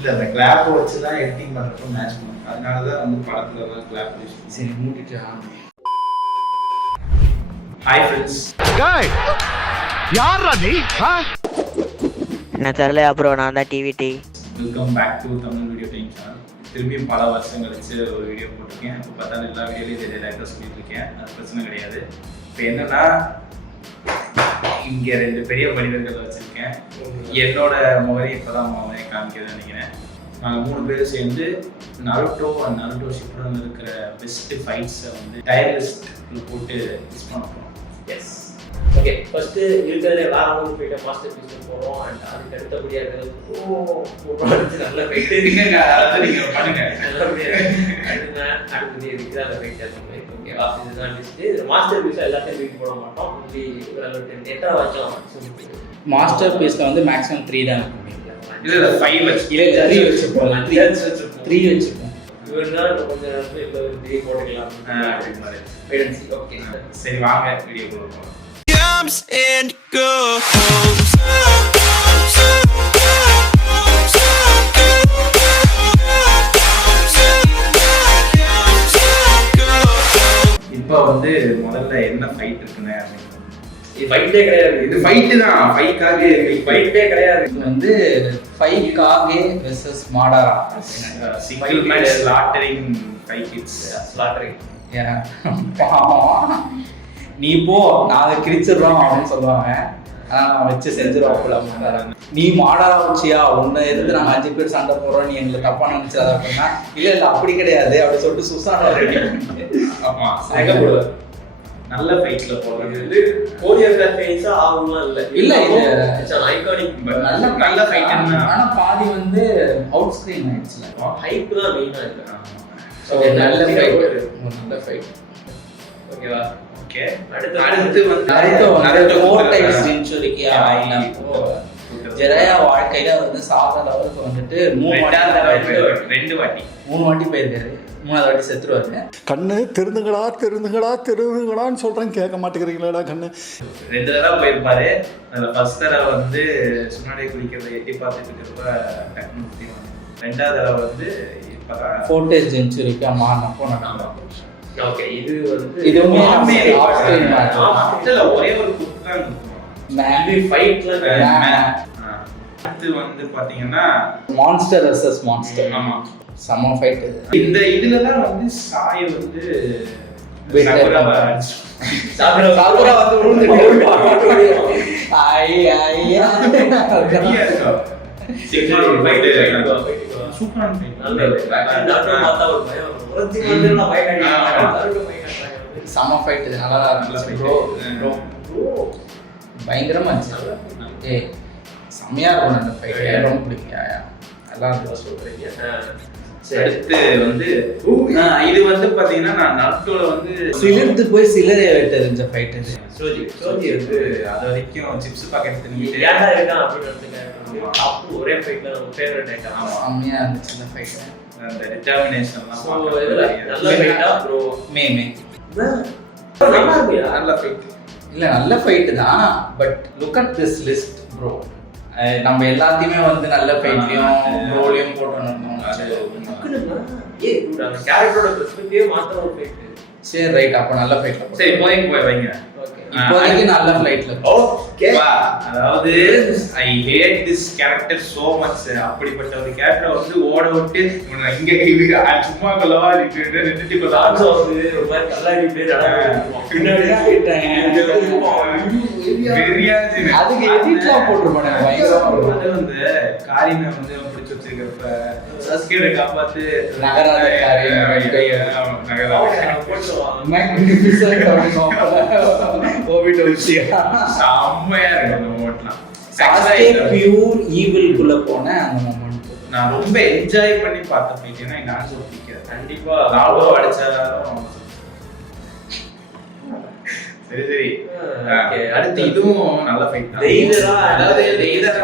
இல்ல அந்த கிளாப் வச்சு தான் எடிட்டிங் பண்றப்ப மேட்ச் பண்ணும். அதனால தான் வந்து படத்துல எல்லாம் கிளாப் யூஸ் பண்ணும். சரி மூடிட்டு ஹாய் ஃப்ரெண்ட்ஸ். டேய் யாரா நீ? என்ன தெரியல. அப்புறம் நான் தான் DVD. Welcome back to Tamil video time channel. திரும்பியும் பல வருஷம் கழிச்சு ஒரு வீடியோ போட்டிருக்கேன். இப்போ பார்த்தா எல்லா வீடியோலையும் இதே டைலாக சொல்லிட்டு இருக்கேன். அது பிரச்சனை கிடையாது. இப்போ என்னன்னா இங்கே 2 பெரிய மனிதர்கள் வச்சுருக்கேன். என்னோட முகரையும் இப்போ தான் அவனே காமிக்கிறேன்னு நினைக்கிறேன். நாங்கள் 3 பேர் சேர்ந்து நருட்டோ அண்ட் நருட்டோ ஷிப்புடன் இருக்கிற பெஸ்ட் ஃபைட்ஸை வந்து டயர் லிஸ்ட்டில் போட்டு மிஸ் பண்ண போகிறோம். எஸ் ஓகே, ஃபர்ஸ்ட்டு இருக்கிறதே வேற ஒரு ஃபைட்டை மாஸ்டர் பீஸ் போகிறோம். அண்ட் அதுக்கு அடுத்தபடியாக நல்ல ஃபைட்டு நீங்கள் பண்ணுங்க. அடுத்தது இருக்கிற அந்த ஃபைட் சொல்லுவேன். ஓகேவா, இதுதான் லிஸ்ட்டு. இது மாஸ்டர் பீஸாக எல்லாத்தையும் வீட்டு போட மாட்டோம். இப்படி எத்தனை வருஷம் மாஸ்டர் பீஸ்ல வந்து மேக்ஸிமம் 3 தான் இல்லை 5 வச்சு இல்ல 3 வச்சிருப்போம். 3 வச்சிருப்போம். இவருனா கொஞ்சம் நேரத்தில் இப்போ 3 போட்டுக்கலாம். ஓகே சரி வாங்க வீடியோ போடுவோம். And go. இப்போ வந்து முதல்ல என்ன ஃபைட் இருக்குன்னு இது ஃபைட்டே கிடையாது. இது ஃபைட்டு தான். ஃபைட்காக ஃபைட்டே கிடையாது. இது வந்து 5 Kage versus Madara. Single match slaughtering 5 kids slaughtering. நீ போ நாங்க கிழிச்சிடுறோம் அப்படின்னு சொல்லுவாங்க. ஆனா நான் வச்சு செஞ்சிருவோம். நீ மாடாரா வச்சியா உன்னை இருந்து நாங்க 5 பேர் சண்டை போடுறோம், நீ எங்களை தப்பா நினைச்சா அப்படின்னா இல்ல அப்படி கிடையாது அப்படி சொல்லிட்டு சுசானா ரெடி பண்ணி ஆமா நல்ல ஃபைட்ல போறது கோரியோகிராஃபிஸா ஆகுமா இல்ல இல்ல இது ஐகானிக் நல்ல ஃபைட். ஆனா பாதி வந்து அவுட் ஸ்கிரீன் ஆயிடுச்சுல. ஹைப் தான் மெயினா இருக்கு. நல்ல ஃபைட். ஓகேவா? ஓகே அடுத்து வந்து நருட்டோ 4 டைம்ஸ் செஞ்சுரிக்கு ஆயினாப்போ ஜெரையா வாழ்க்கையில வந்து சாதா லெவலுக்கு வந்துட்டு 2 வாட்டி போயிருக்காரு. 3வது வாட்டி செத்துருவாரு. கண்ணு திருந்துங்களான்னு சொல்றேன், கேட்க மாட்டேங்கிறீங்களா கண்ணு? 2 தடவை போயிருப்பாரு. அதுல ஃபர்ஸ்ட் தடவை வந்து சுனாடே குளிக்கிறத எட்டி பார்த்துட்டு இருக்கிறப்ப டக்குனு ஊத்திடுவாங்க. 2வது தடவை வந்து ஃபோர்டேஜ் செஞ்சுரிக்கு மாறினப்போ நடக்கும். ஓகே, இது வந்து இதுவுமே ஆஃப் ஸ்கிரீன் இல்ல ஒரே ஒரு குத்து தான் இது ஃபைட்ல அடுத்து வந்து பாத்தீங்கன்னா மான்ஸ்டர் வெர்சஸ் மான்ஸ்டர். ஆமா சம ஃபைட். இந்த இதுலலாம் வந்து சாய் வந்து சாகுரா வந்து விழுந்துட்டு ஐயா சூப்பரான சம ஃபைட். இது நல்லா இருந்துச்சு ப்ரோ. பயங்கரமா இருந்துச்சு. ஏய் செம்மையா இருக்கும் அந்த ஃபைட். ரொம்ப பிடிக்கும். நல்லா இருந்துச்சு. அடுத்து வந்து இது வந்து பாத்தீங்கன்னா நான் நருட்டோல வந்து சிலிர்த்து போய் சிலரை தெரிஞ்ச ஃபைட். இது சோஜி வந்து அது வரைக்கும் சிப்ஸ் பாக்கெட் தின்னுட்டு ஏன்டா இருக்கான் அப்படின்னு அப்போ ஒரே ஃபைட்ல நம்ம ஃபேவரட் ஐட்டம். செம்மையா இருந்துச்சு அந்த ஃபைட். அந்த டிட்டர்மினேஷன்லாம் நல்ல ஃபைட்டா ப்ரோ. மே நல்லா இருக்கியா? நல்ல ஃபைட் இல்ல நல்ல ஃபைட் தான். But look at this list bro. நம்ம எல்லாத்தையுமே வந்து நல்ல ஃபைட்லயும் ப்ரோலயும் போட்டுறோம். கேரக்டரோட பெர்ஸ்பெக்டிவே மாத்த ஒரு ஃபைட். சரி ரைட், அப்ப நல்ல ஃபைட்ல சரி போய் வைங்க. இப்போதைக்கு நல்ல ஃப்ளைட்ல. ஓகே, அதாவது I hate this character so much. அப்படிப்பட்ட ஒரு கேரக்டர் வந்து ஓட விட்டு இங்க சும்மா கொல்லவா நின்னுட்டு கொல்லவா ஒரு மாதிரி கல்லாடி பேர் பின்னாடி அதுக்கு எடிட்லாம் போட்டுருப்பானே பயங்கரமா. அது வந்து காரினை வந்து பிடிச்சி வச்சிருக்கிறப்ப சஸ்கேட காப்பாத்து நகராத செம்மையா இருக்கு அந்த மொமெண்ட்லாம். பியூர் ஈவில்குள்ள போன அந்த மொமெண்ட் நான் ரொம்ப என்ஜாய் பண்ணி பார்த்த ஃபைட். ஏன்னா எங்க ஆன்சர் பிடிக்காது. கண்டிப்பா ராவோ அடிச்சாலும் சரி அடுத்து இதுவும் நல்ல ஃபைட் தான். அதாவது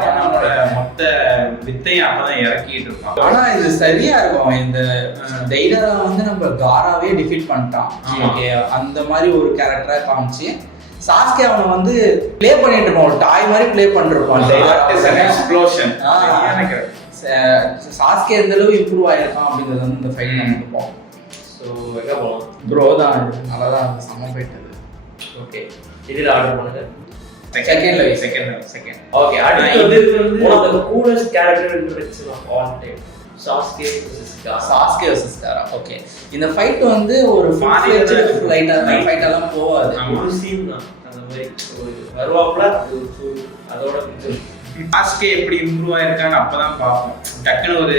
அவனோட மொத்த வித்தையும் அப்பதான் இறக்கிட்டு இருப்பான். ஆனா இது சரியா இருக்கும். இந்த தைடரா வந்து நம்ம காராவே டிஃபீட் பண்ணிட்டான். ஓகே, அந்த மாதிரி ஒரு கேரக்டரா காமிச்சு சாஸ்கே அவனை வந்து ப்ளே பண்ணிட்டு இருப்பான். ஒரு டாய் மாதிரி ப்ளே பண்ணிருப்பான். எக்ஸ்ப்ளோஷன் சாஸ்கே எந்த அளவு இம்ப்ரூவ் ஆயிருக்கான் அப்படிங்கிறது வந்து இந்த ஃபைட் நமக்கு பார்ப்போம். ஸோ எங்கே போகலாம்? ப்ரோ தான் இது நல்லா தான் செம்ம ஃபைட் அது. ஓகே, இதில் ஆர்டர் பண்ணுங்க. செகண்ட். ஓகே, அடுத்து வந்து one of the coolest character introduction of all time. Sasuke versus Gaara. Okay, இந்த ஃபைட் வந்து ஒரு ஃபைட் எல்லாம் போகாது. ஒரு சீன் தான் அந்த மாதிரி ஒரு வருவாப்ல அதோட சாஸ்கே எப்படி இம்ப்ரூவ் ஆயிருக்கான்னு அப்பதான் பார்ப்போம். டக்குன்னு ஒரு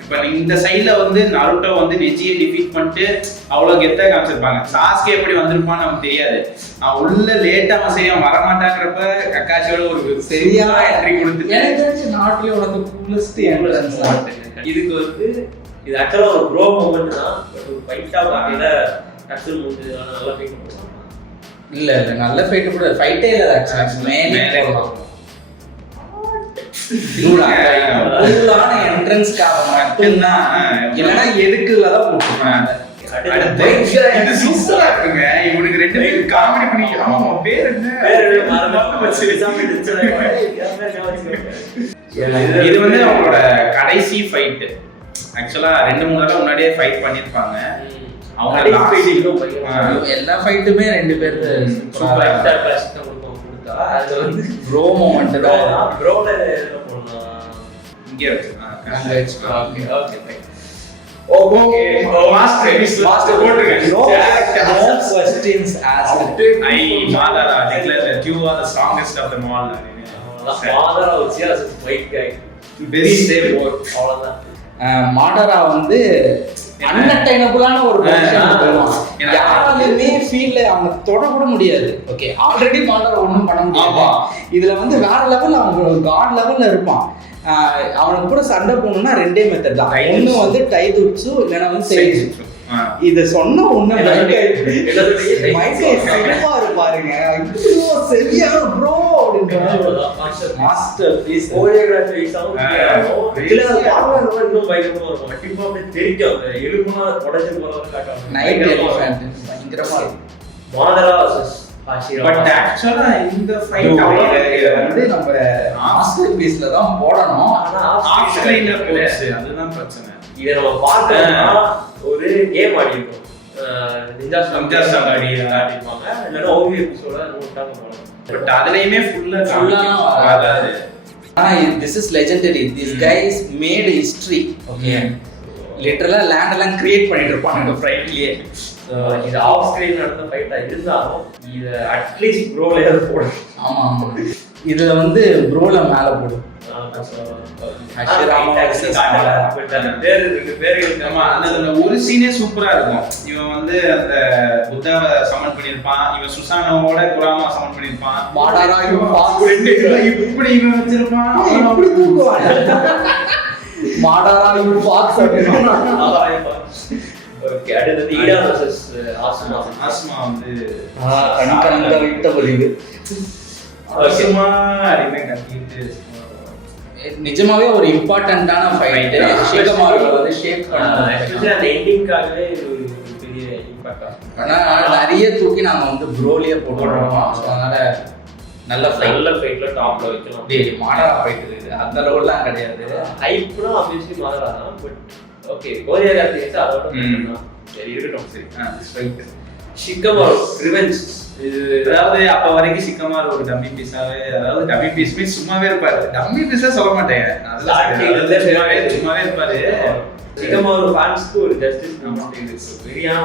இப்போ இந்த சைடில் வந்து நருட்டோ வந்து நெஜியை டிஃபீட் பண்ணிட்டு அவ்வளோ கெத்தாக காமிச்சிருப்பாங்க. சாஸ்கே எப்படி வந்திருப்பான்னு நமக்கு தெரியாது. அவன் உள்ள லேட்டாக அவன் சரியா வரமாட்டாங்கிறப்ப கக்காசியோட ஒரு சரியான என்ட்ரி கொடுத்துட்டு நாட்டிலே உனக்கு கூலஸ்ட் என்ட்ரன்ஸ். இதுக்கு வந்து இது ஆக்சுவலாக ஒரு ப்ரோ மூமெண்ட் தான். ஒரு ஃபைட்டாக பார்க்கல டக்ஸல் மூஞ்சு நல்லா ஃபைட் பண்ணுவாங்க. இல்லை நல்ல ஃபைட்டு கூட ஃபைட்டே இல்லை ஆக்சுவலாக மேலே போகலாம். என்ட்ரன்ஸ்க்காக மட்டும்தான், இல்லைன்னா எதுக்குள்ளதான் போட்டுருக்காங்க. சூப்பரா இருக்குங்க. இவனுக்கு 2 பேரும் காமெடி பண்ணி அவன் பேர் இது வந்து அவங்களோட கடைசி ஃபைட். ஆக்சுவலா 2-3 தடவை முன்னாடியே ஃபைட் பண்ணிருப்பாங்க. அவங்க எல்லா ஃபைட்டுமே 2 பேர் சூப்பரா அது வந்து ப்ரோ மொமெண்ட் தான். ப்ரோல போடலாம் இங்கே வச்சுக்கலாம். Okay fine. ஓகே மாஸ்டர் போடுங்க. No questions asked. I Madara declare that you are the strongest of them all. Madara was just a white guy. Very safe word. அவ்வளவுதான். மாடரா வந்து அன்அட்டைனபிளான ஒரு பொசிஷன் போவான். யாராலுமே ஃபீல்ட்ல அவங்க தொட கூட முடியாது. ஓகே, ஆல்ரெடி மாடரா ஒண்ணும் பண்ண முடியாது. இதுல வந்து வேற லெவல்ல அவங்க காட் லெவல்ல இருப்பான். அவனுக்கு கூட சண்டை போகணும்னா 2 மெத்தட் தான். ஒண்ணு வந்து டைதுட்சு, இல்லைன்னா வந்து செயிட்சு. இத சொன்ன ஒண்ணு பாருங்க, சரியான bro masterpiece. Choreography sound இதுல பாடுறது இன்னும் பயங்கரமா இருக்கும். கண்டிப்பா அப்படியே தெரிக்கும். அந்த எலும்புனா உடைஞ்சு போறத காட்டுவாங்க. நைட் எலிஃபண்ட் பயங்கரமா இருக்கும். மாதரா வர்சஸ் ஆஷிரா. பட் ஆக்சுவலா இந்த ஃபைட் வந்து நம்ம மாஸ்டர் பீஸ்ல தான் போடணும். ஆனா ஆஃப் ஸ்கிரீன்ல போச்சு, அதுதான் பிரச்சனை. இத நம்ம பார்த்தோம்னா ஒரு கேம் ஆடி இருக்கோம். நிஞ்சா ஸ்டார் ஆடி இருப்பாங்க. இல்லனா ஓவி எபிசோட நோட்டாங்க போலாம். பட் அதுலயுமே ஃபுல்லா வராது. this is legendary. These guys made history. Okay, லிட்டரலா லேண்ட் எல்லாம் கிரியேட் பண்ணிட்டு இருப்பாங்க இந்த ஃபைட்லயே. இது ஆஃப் ஸ்கிரீன் நடந்த ஃபைட்டா இருந்தாலும் இது அட்லீஸ்ட் ப்ரோல ஏதாவது போடும். ஆமா, இதுல வந்து ப்ரோல மேல போடும். ஒரு சீனே சூப்பரா இருக்கும். இவன் வந்து அந்த புத்தாவை சமன் பண்ணிருப்பான். இவன் சுசானோட குராமா சமன் பண்ணிருப்பான். மாடாரா இப்படி இவன் வச்சிருப்பான். இப்படி தூக்குவான். மாடாரா யூ ஃபாக்ஸ் அப்படினா. ஓகே, அடுத்து ஈடா vs ஆஸ்மா. ஆஸ்மா வந்து கண்கண்ட விட்ட பொலிவு. ஆஸ்மா என்ன கத்திட்டு நிஜமாவே ஒரு இம்பார்ட்டன்ட்டான ஃபைட். ஷிகமாரு வந்து ஷேப் பண்ணாங்க. एक्चुअली அந்த எண்டிங்காகவே ஒரு பெரிய இம்பாக்ட். ஆனா நிறைய தூக்கி நாம வந்து ப்ரோலியே போட்டுறோம். சோ அதனால நல்ல ஃபைட்ல டாப்ல வைக்கலாம். டேய் மாடரா ஃபைட் இது அந்த லெவல்லாம் கிடையாது. ஹைப்னா ஆப்வியஸ்லி மாடரா தான். பட் ஓகே, கோரியோகிராஃபி வந்து அதோட சரி இருக்கட்டும். சரி, ஷிகமாரு ரிவெஞ்ச். அதாவது அப்ப வரைக்கும் சிக்கமார் ஒரு டம்மி பீஸாவே, அதாவது டம்மி பீஸ் மீன்ஸ் சும்மாவே இருப்பாரு. டம்மி பீஸா சொல்ல மாட்டேன், சும்மாவே இருப்பாரு. சிக்கமாரு ஃபேன்ஸ்க்கு ஒரு ஜஸ்டிஸ் வெரியான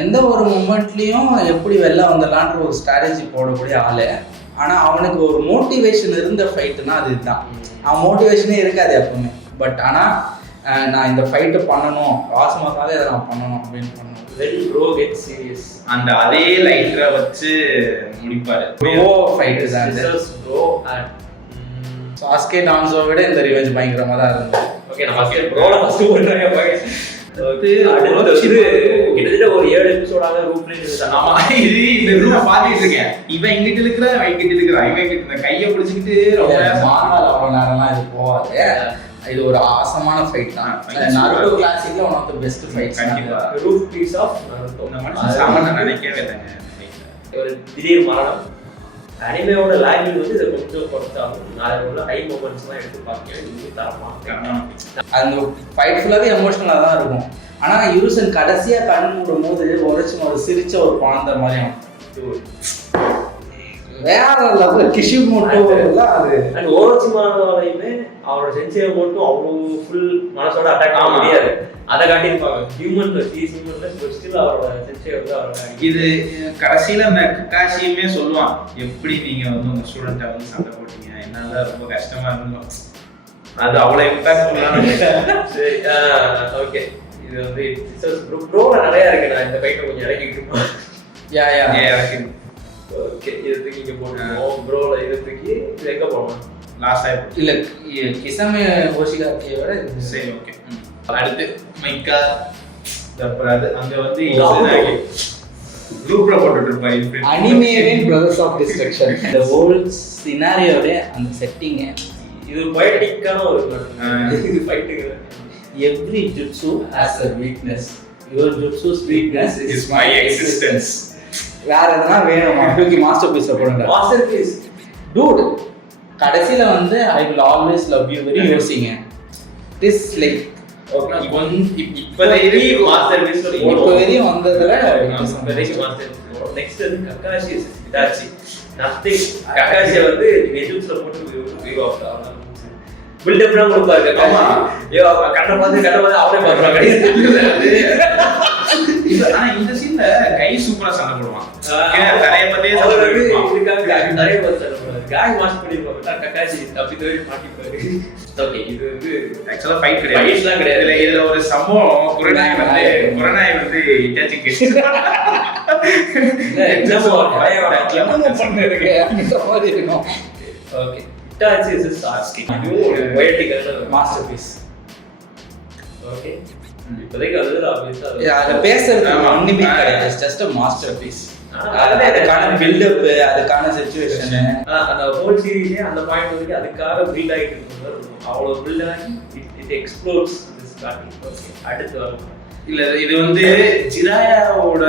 எந்த ஒரு மூமெண்ட்லயும் எப்படி வெளில வந்துடலான்ற ஒரு ஸ்ட்ராட்டஜி போடக்கூடிய ஆளு. ஆனா அவனுக்கு ஒரு மோட்டிவேஷன் இருந்த ஃபைட்னா அது இதுதான். அவன் மோட்டிவேஷனே இருக்காது எப்பவுமே. பட் ஆனா நான் இந்த ஃபைட்டு பண்ணணும், ஆஸ்மாக்காக இதை நான் பண்ணணும் அப்படின்னு பண்ணணும். Very bro get serious. அந்த அதே லைட்டரை வச்சு முடிப்பாரு. ப்ரோ ஃபைட் தான் ப்ரோ. சாஸ்கே டான்ஸோ விட இந்த ரிவெஞ்ச் பயங்கரமா தான் இருந்தது. ஓகே, நம்ம ஃபர்ஸ்ட் ப்ரோல ஃபர்ஸ்ட் பண்றாங்க பாய். கிட்டத்தட்ட ஒரு 7 எபிசோடாக ரூப்ல இருந்துச்சு. ஆமா, இது இந்த ரூப பாத்துட்டு இருக்கேன். இவன் இங்கிட்டு இருக்கிற, அவன் இங்கிட்டு இருக்கிறான். இவன் இங்கிட்டு இந்த கையை பிடிச்சிக்கிட்டு ரொம்ப அவ்வளவு நேரம்லாம் இது போகாது. இது ஒரு ஆசமான ஃபைட் தான். நருட்டோ கிளாசிக்ல one of the best fights. கண்டிப்பா ரூஃப் பீஸ் ஆஃப் நருட்டோ. நம்ம சாமான் நினைக்கவே இல்லைங்க. ஒரு திடீர் மரணம். அனிமையோட லாங்கிங் வந்து இதை கொஞ்சம் குறைச்சாலும் அதில் உள்ள ஹை மூமெண்ட்ஸ்லாம் எடுத்து பார்க்க இன்னும் தரமாக அந்த ஃபைட் ஃபுல்லாகவே எமோஷனலாக தான் இருக்கும். ஆனால் யூசன் கடைசியாக கண் மூடும் போது ஒரு சிரிச்ச ஒரு குழந்தை மாதிரியும் வேற லெவல் கிஷிமோட்டோ எல்லாம் அது. அண்ட் ஓரோச்சிமாவையுமே அவரோட சென்சியை மட்டும் அவ்வளோ ஃபுல் மனசோட அட்டாக் ஆக முடியாது. அதை காட்டியிருப்பாங்க ஹியூமன்ல ஸ்டில் அவரோட சென்சியை வந்து அவரோட இது கடைசியில் அந்த கக்காஷியுமே சொல்லுவான், எப்படி நீங்கள் வந்து உங்கள் ஸ்டூடெண்ட்டை வந்து சண்டை போட்டீங்க, என்னால் ரொம்ப கஷ்டமாக இருந்தோம். அது அவ்வளோ இம்பாக்ட்ஃபுல்லான. சரி ஓகே, இது வந்து ப்ரோல நிறையா இருக்கு. நான் இந்த ஃபைட்டை கொஞ்சம் இறக்கிட்டு இருப்பேன். இறக்கி ஓகே, இதை தூக்கி இங்கே போட்டுருவோம். ப்ரோல இதை தூக்கி இது எங்கே போகணும்? லாஸ்ட் டைம் இல்லை கிசமே ஓஷிகாக்கியை விட சரி ஓகே. அடுத்து மைக்கா தப்புறாது அங்கே வந்து குரூப்ல போட்டுட்டு இருப்பாங்க அனிமேவின் பிரதர்ஸ் ஆஃப் டிஸ்ட்ரக்ஷன். இந்த ஹோல் சினாரியோவே அந்த செட்டிங்கு இது பொயட்டிக்கான ஒரு இது ஃபைட்டுங்க. Every jutsu has a weakness. Your jutsu's weakness is my existence. வேற எதனா வேணுமா? தூக்கி மாஸ்டர் பீஸை போடுங்க. மாஸ்டர் பீஸ் டூட் கடைசியில வந்து I will always love you very யோசிங்க. திஸ் லைக் இப்போதைக்கு மாஸ்டர் பீஸ் இப்போ வரையும் வந்ததுல இப்போதைக்கு மாஸ்டர். நெக்ஸ்ட் வந்து கக்காஷி இதாச்சி நத்திங். கக்காஷியை வந்து நெஜூஸ்ல போட்டு வியூ ஆஃப் பில்டப்லாம் கொடுப்பாரு. ஆமா, ஐயோ கண்ணை பார்த்து அவனே பார்க்குறான் கிடையாது. ஆனா இந்த சீன்ல கை சூப்பரா சண்டை போடுவான். நிறைய பத்தியே நிறைய பார்த்து சண்டை போடுவாரு. காய் மாஸ்க் பண்ணிருப்பாங்க. கக்காஷி தப்பி தவிர மாட்டிப்பாரு. ஓகே, இது வந்து ஆக்சுவலா ஃபைட் கிடையாது. இதுல ஒரு சம்பவம், குரநாய் வந்து இட்டாச்சி கேஸ் இருக்கும். Okay, Itachi is Sasuke. இது ஒரு பொயட்டிக்கான மாஸ்டர் பீஸ். ஓகே, இப்போதைக்கு அதுல ஆப்வியஸா அத பேசுறது ஒண்ணுமே கிடையாது. Just a masterpiece. அதுக்கான பில்டப், அதுக்கான சிச்சுவேஷன், அந்த ஹோல் சீரிஸே அந்த பாயிண்ட் வரைக்கும் அதுக்காக பில்ட் ஆகிட்டு இருக்கும். அவ்வளோ பில்ட் ஆகி it explores this starting. Okay, அடுத்து வரும். இல்ல இது வந்து ஜிராயாவோட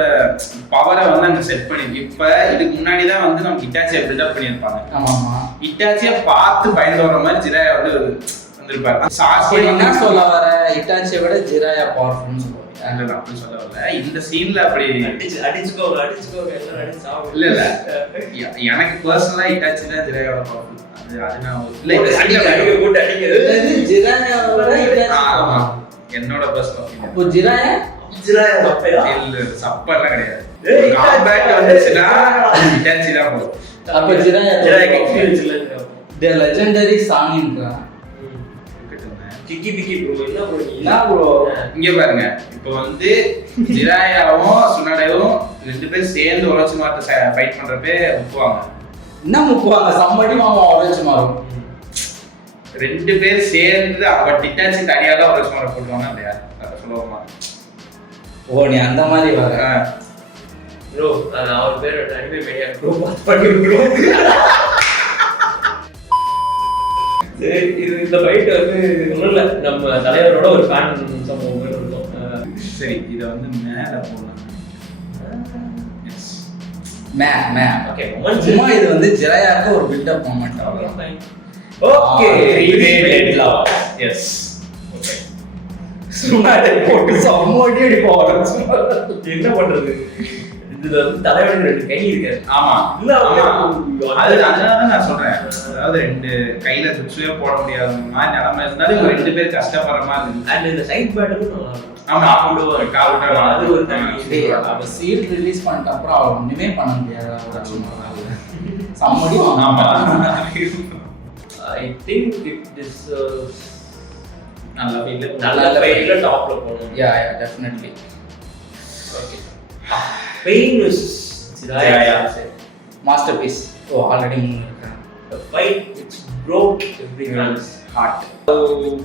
பவரை வந்து அங்க செட் பண்ணி, இப்ப இதுக்கு முன்னாடி தான் வந்து நம்ம இட்டாச்சியை பில்டப் பண்ணியிருப்பாங்க. ஆமாமா, இட்டாச்சியை பார்த்து பயந்து வர மாதிரி ஜிராயா வந்து வந்திருப்பாரு. சாஸ்கே என்ன சொல்ல வர, இட்டாச்சியை விட ஜிராயா பவர்ஃபுல்னு சொல்லுவாங்க. அப்படி சொல்ல வரல. இந்த சீன்ல அப்படி அடிச்சுக்கோங்க எல்லாரும் அடிச்சு சாவு. இல்ல எனக்கு பர்சனலா இட்டாச்சி தான் ஜிராயாவோட பவர்ஃபுல். அது நான் இல்ல இந்த சீன்ல அடிக்க போட்டு அடிக்கிறது ஜிராயாவோட இட்டாச்சி. ஆமா, என்னோட பர்சனல் ஒபினியன். அப்போ ஜிராயா சப்பையா இல்ல சப்பெல்லாம் கிடையாது. காம்பேட் வந்துச்சுன்னா இட்டாச்சி தான் போகும். அப்போ ஜிராயா எக்ஸ்பீரியன்ஸ் இல்ல. தி லெஜெண்டரி சாங் இன்ட்ரா கிக்கி பிக்கி ப்ரோ என்ன போறீங்க? என்ன ப்ரோ இங்க பாருங்க, இப்போ வந்து ஜிராயாவும் சுனாடேவும் ரெண்டு பேரும் சேர்ந்து உரைச்சு மாட்ட ஃபைட் பண்றப்பே முக்குவாங்க. என்ன முக்குவாங்க? சம்மடி மாமா உரைச்சு மாறும். ரெண்டு பேர் சேர்ந்து அவ டிட்டாச்சி தனியா தான் உரைச்சு மாற போடுவாங்க இல்லையா? அதை சொல்லுவோமா? ஓ, நீ அந்த மாதிரி வர ப்ரோ. அவர் பேர் அனிமே மேனியா ப்ரோ. பாத்து பண்ணி ப்ரோ. சரி, இது இந்த ஃபைட் வந்து ஒன்றும் இல்லை, நம்ம தலைவரோட ஒரு ஃபேன் சம்பவம் மாதிரி இருக்கும். சரி, இதை வந்து மேல போடலாம். ஓகே, சும்மா இது வந்து ஜிராயாக்கு ஒரு buildup moment. Okay, yes okay. சும்மாடே போட்டு சம்மோடி அடிப்போம். என்ன பண்றது? இதுல வந்து தலைவனுக்கு ரெண்டு கை இருக்காது. ஆமா, இல்ல அதனாலதான் நான் சொல்றேன். அதாவது ரெண்டு கையில சுச்சுவே போட முடியாத மாதிரி நிலைமை இருந்தாலும் ரெண்டு பேர் கஷ்டப்படுற மாதிரி இருக்கு. அண்ட் இந்த சைட் பேட்டரும் நல்லா இருக்கும். ஆமா, அது ஒரு தனி. அவ சீல் ரிலீஸ் பண்ணிட்ட அப்புறம் அவ ஒண்ணுமே பண்ண முடியாது. சம்மடி. ஆமா, ஐ திங்க் இட் திஸ் நல்ல ஃபைட்ல டாப்ல போணும். Yeah definitely. Okay, Pain is Jiraiya masterpiece. Oh, already முன்னிருக்கேன். the fight which broke everyone's heart.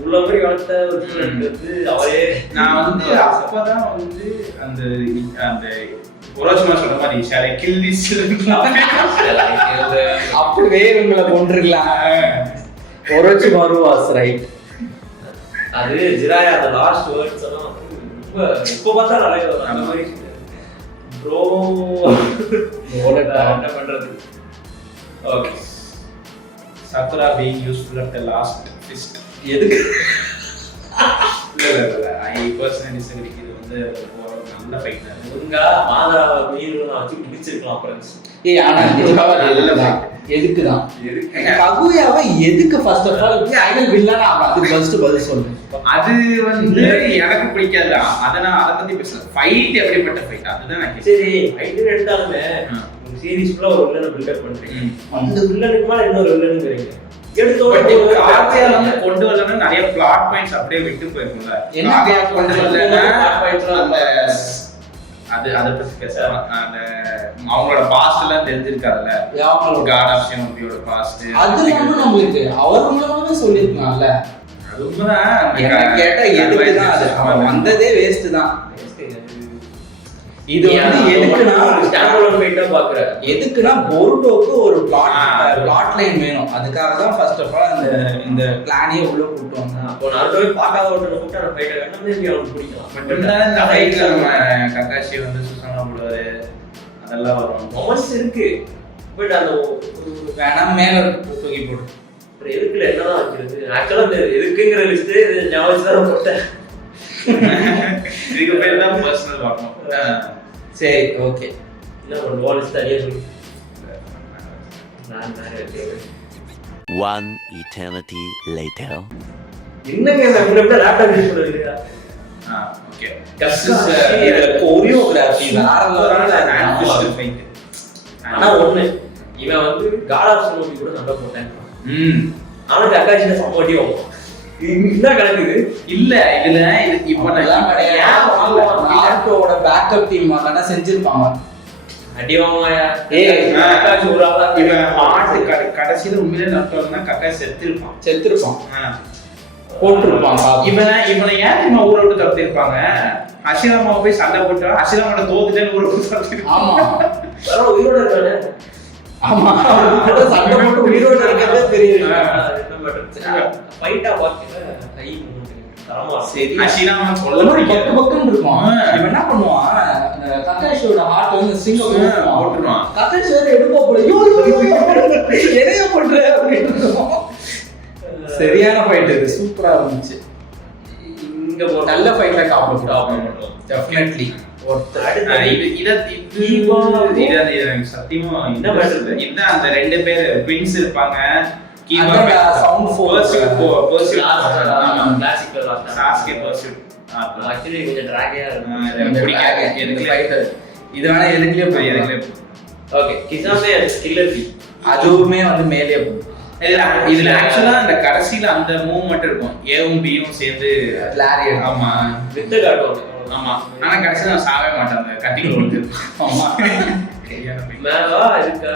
உள்ள மாதிரி வளர்த்த ஒரு ஸ்டூடண்ட் வந்து அவரே நான் வந்து அப்பதான் வந்து அந்த அந்த ஒரோச்சிமா சொல்ற மாதிரி ஷாலை கில் திஸ் அப்படியே உங்களை கொண்டிருக்கலாம். ஒரோச்சிமாரு வாஸ் ரைட். அது ஜிராயா அந்த லாஸ்ட் வேர்ட்ஸ் எல்லாம் ரொம்ப இப்போ பார்த்தா நிறைய அந்த மாதிரி ப்ரோ என்ன பண்றது. Okay Sakura being useful at the last fist. எதுக்கு இல்ல ஐ பர்சனலி டிஸ்அக்ரி. இது வந்து ஒரு நல்ல ஃபைட் தான். ஒழுங்கா மாதா மீன்லாம் வச்சு பிடிச்சிருக்கலாம் ஃப்ரெண்ட்ஸ். ஏய் ஆனா நிஜமாவே எதுக்குதான் ககுயாவை எதுக்கு ஃபர்ஸ்ட் ஆஃப் ஆல் ஃபைனல் வில்லனா அதுக்கு ஃபர்ஸ்ட் பதில் சொல்லு. அது வந்து எனக்கு பிடிக்காதுடா. அத பத்தி பேசல. ஃபைட் எப்படிப்பட்ட ஃபைட் அதுதான் நான் கேக்குறேன். சரி ஃபைட் எடுத்தாலுமே சீரிஸ் ஃபுல்லா ஒரு வில்லனை பில்டப் பண்றீங்க. அந்த வில்லனுக்கு மேல இன்னொரு வில்லனுங்கிறீங்க. கார்த்தியா வந்து கொண்டு வரலன்னா நிறைய பிளாட் பாயிண்ட்ஸ் அப்படியே விட்டு போயிருக்கும்ல. கார்த்தியா கொண்டு வரலன்னா பிளாட் பாயிண்ட்ஸ் அது அத பத்தி பேசலாம். அந்த அவங்களோட பாஸ்ட் எல்லாம் தெரிஞ்சிருக்காதுல்ல. காட் ஆஃப் ஷியோட பாஸ்ட் அது நம்மளுக்கு அவர் மூலமாவே சொல்லிருக்கலாம்ல. அது உண்மைதான். கேட்டா எதுக்கு தான் அது அவன் வந்ததே வேஸ்ட் தான். இது வந்து எதுக்குன்னா ஸ்டாண்டர்ட் ஃபைட்டா பாக்குற. எதுக்குன்னா போருடோக்கு ஒரு பிளாட் லைன் வேணும். அதுக்காக தான் ஃபர்ஸ்ட் ஆஃப் ஆல் இந்த பிளானே உள்ள கூட்டு வந்தாங்க. அப்போ நார்மலா பார்க்காத ஒருத்தனை கூப்பிட்டு அந்த ஃபைட்டை கண்டா மேபி அவனுக்கு பிடிக்கலாம். பட் இந்த ஃபைட்ல நம்ம ககாஷி வந்து சுசானா போடுவாரு. அதெல்லாம் வரும். மொமெண்ட்ஸ் இருக்கு. பட் அந்த வேணா மேல தூக்கி போடு. அப்புறம் எதுக்குல என்னதான் வைக்கிறது? ஆக்சுவலா எதுக்குங்கிற லிஸ்ட் ஞாபகம் தான் போட்டேன். இதுக்கு பேர் தான் பர்சனல் பார்க்கணும். சரி ஓகே. என்ன ஒரு வால்ஸ் தனியா சொல்லி நான் வைக்கிறேன். One eternity later. என்னங்க நம்ம லேப்டாப் யூஸ் பண்ணுவீங்க? ஓகே. Choreography fight. ஆனா ஒண்ணு இவன் வந்து காட் ஆஃப் மூவி கூட நல்லா போட்டான். ஆனா கக்காஷில சம்மோட்டியும் என்ன கணக்குது இல்ல இதுல இப்போ நான் நாட்டோட பேக்கப் டீம் தான செஞ்சிருப்பாங்க. அடிவாமாயா கக்காஷி ஒரு ஆளா இவன் பாட்டு கடைசில உண்மையிலே நட்டோம்னா கக்காஷி செத்துருப்பான். போட்டுருப்பான். இவனை ஏன் இவன் ஊரை விட்டு தப்பிருப்பாங்க? ஹஷிராமா போய் சண்டை போட்டா ஹஷிராமாட்ட தோத்துட்டேன்னு ஊரை விட்டு தப்பிருப்பான். ஆமா உயிரோட இருக்கானே. ஆமா சண்டை போட்டு உயிரோட இருக்கிறதே பெரிய ஃபைட்டா பாக்கல கை தரமா. சரி ஹஷிராமா சொல்லவே பக்கு பக்குன்னு இருக்கும். இவன் என்ன பண்ணுவான்? கக்காஷியோட ஹார்ட் வந்து சிங்க போட்டுருவான். கக்காஷி வேற எடுப்பா போல எதைய பண்ற அப்படின்னு. சரியான ஃபைட் இது. சூப்பரா இருந்துச்சு. இங்க நல்ல ஃபைட்ல காப்போம் டெஃபினெட்லி. சத்தியமா இந்த அந்த ரெண்டு பேர் ட்வின்ஸ் இருப்பாங்க. Sound force classical Sasuke pursuit actually கொஞ்சம் டிராகியா இருக்கு. இது வேணா எதுக்குலயே ஓகே. கிசாமே கில்லர் பி அதுவுமே வந்து மேலே போகும். இதுல ஆக்சுவலா அந்த கடைசியில அந்த மூவ்மெண்ட் இருக்கும். ஏவும் பியும் சேர்ந்து ஆமா வித்த காட்டுவாங்க. ஆமா ஆனா கடைசியில நான் சாவே மாட்டேன். கத்திக்கு வந்து ஆமா மேவா இருக்கா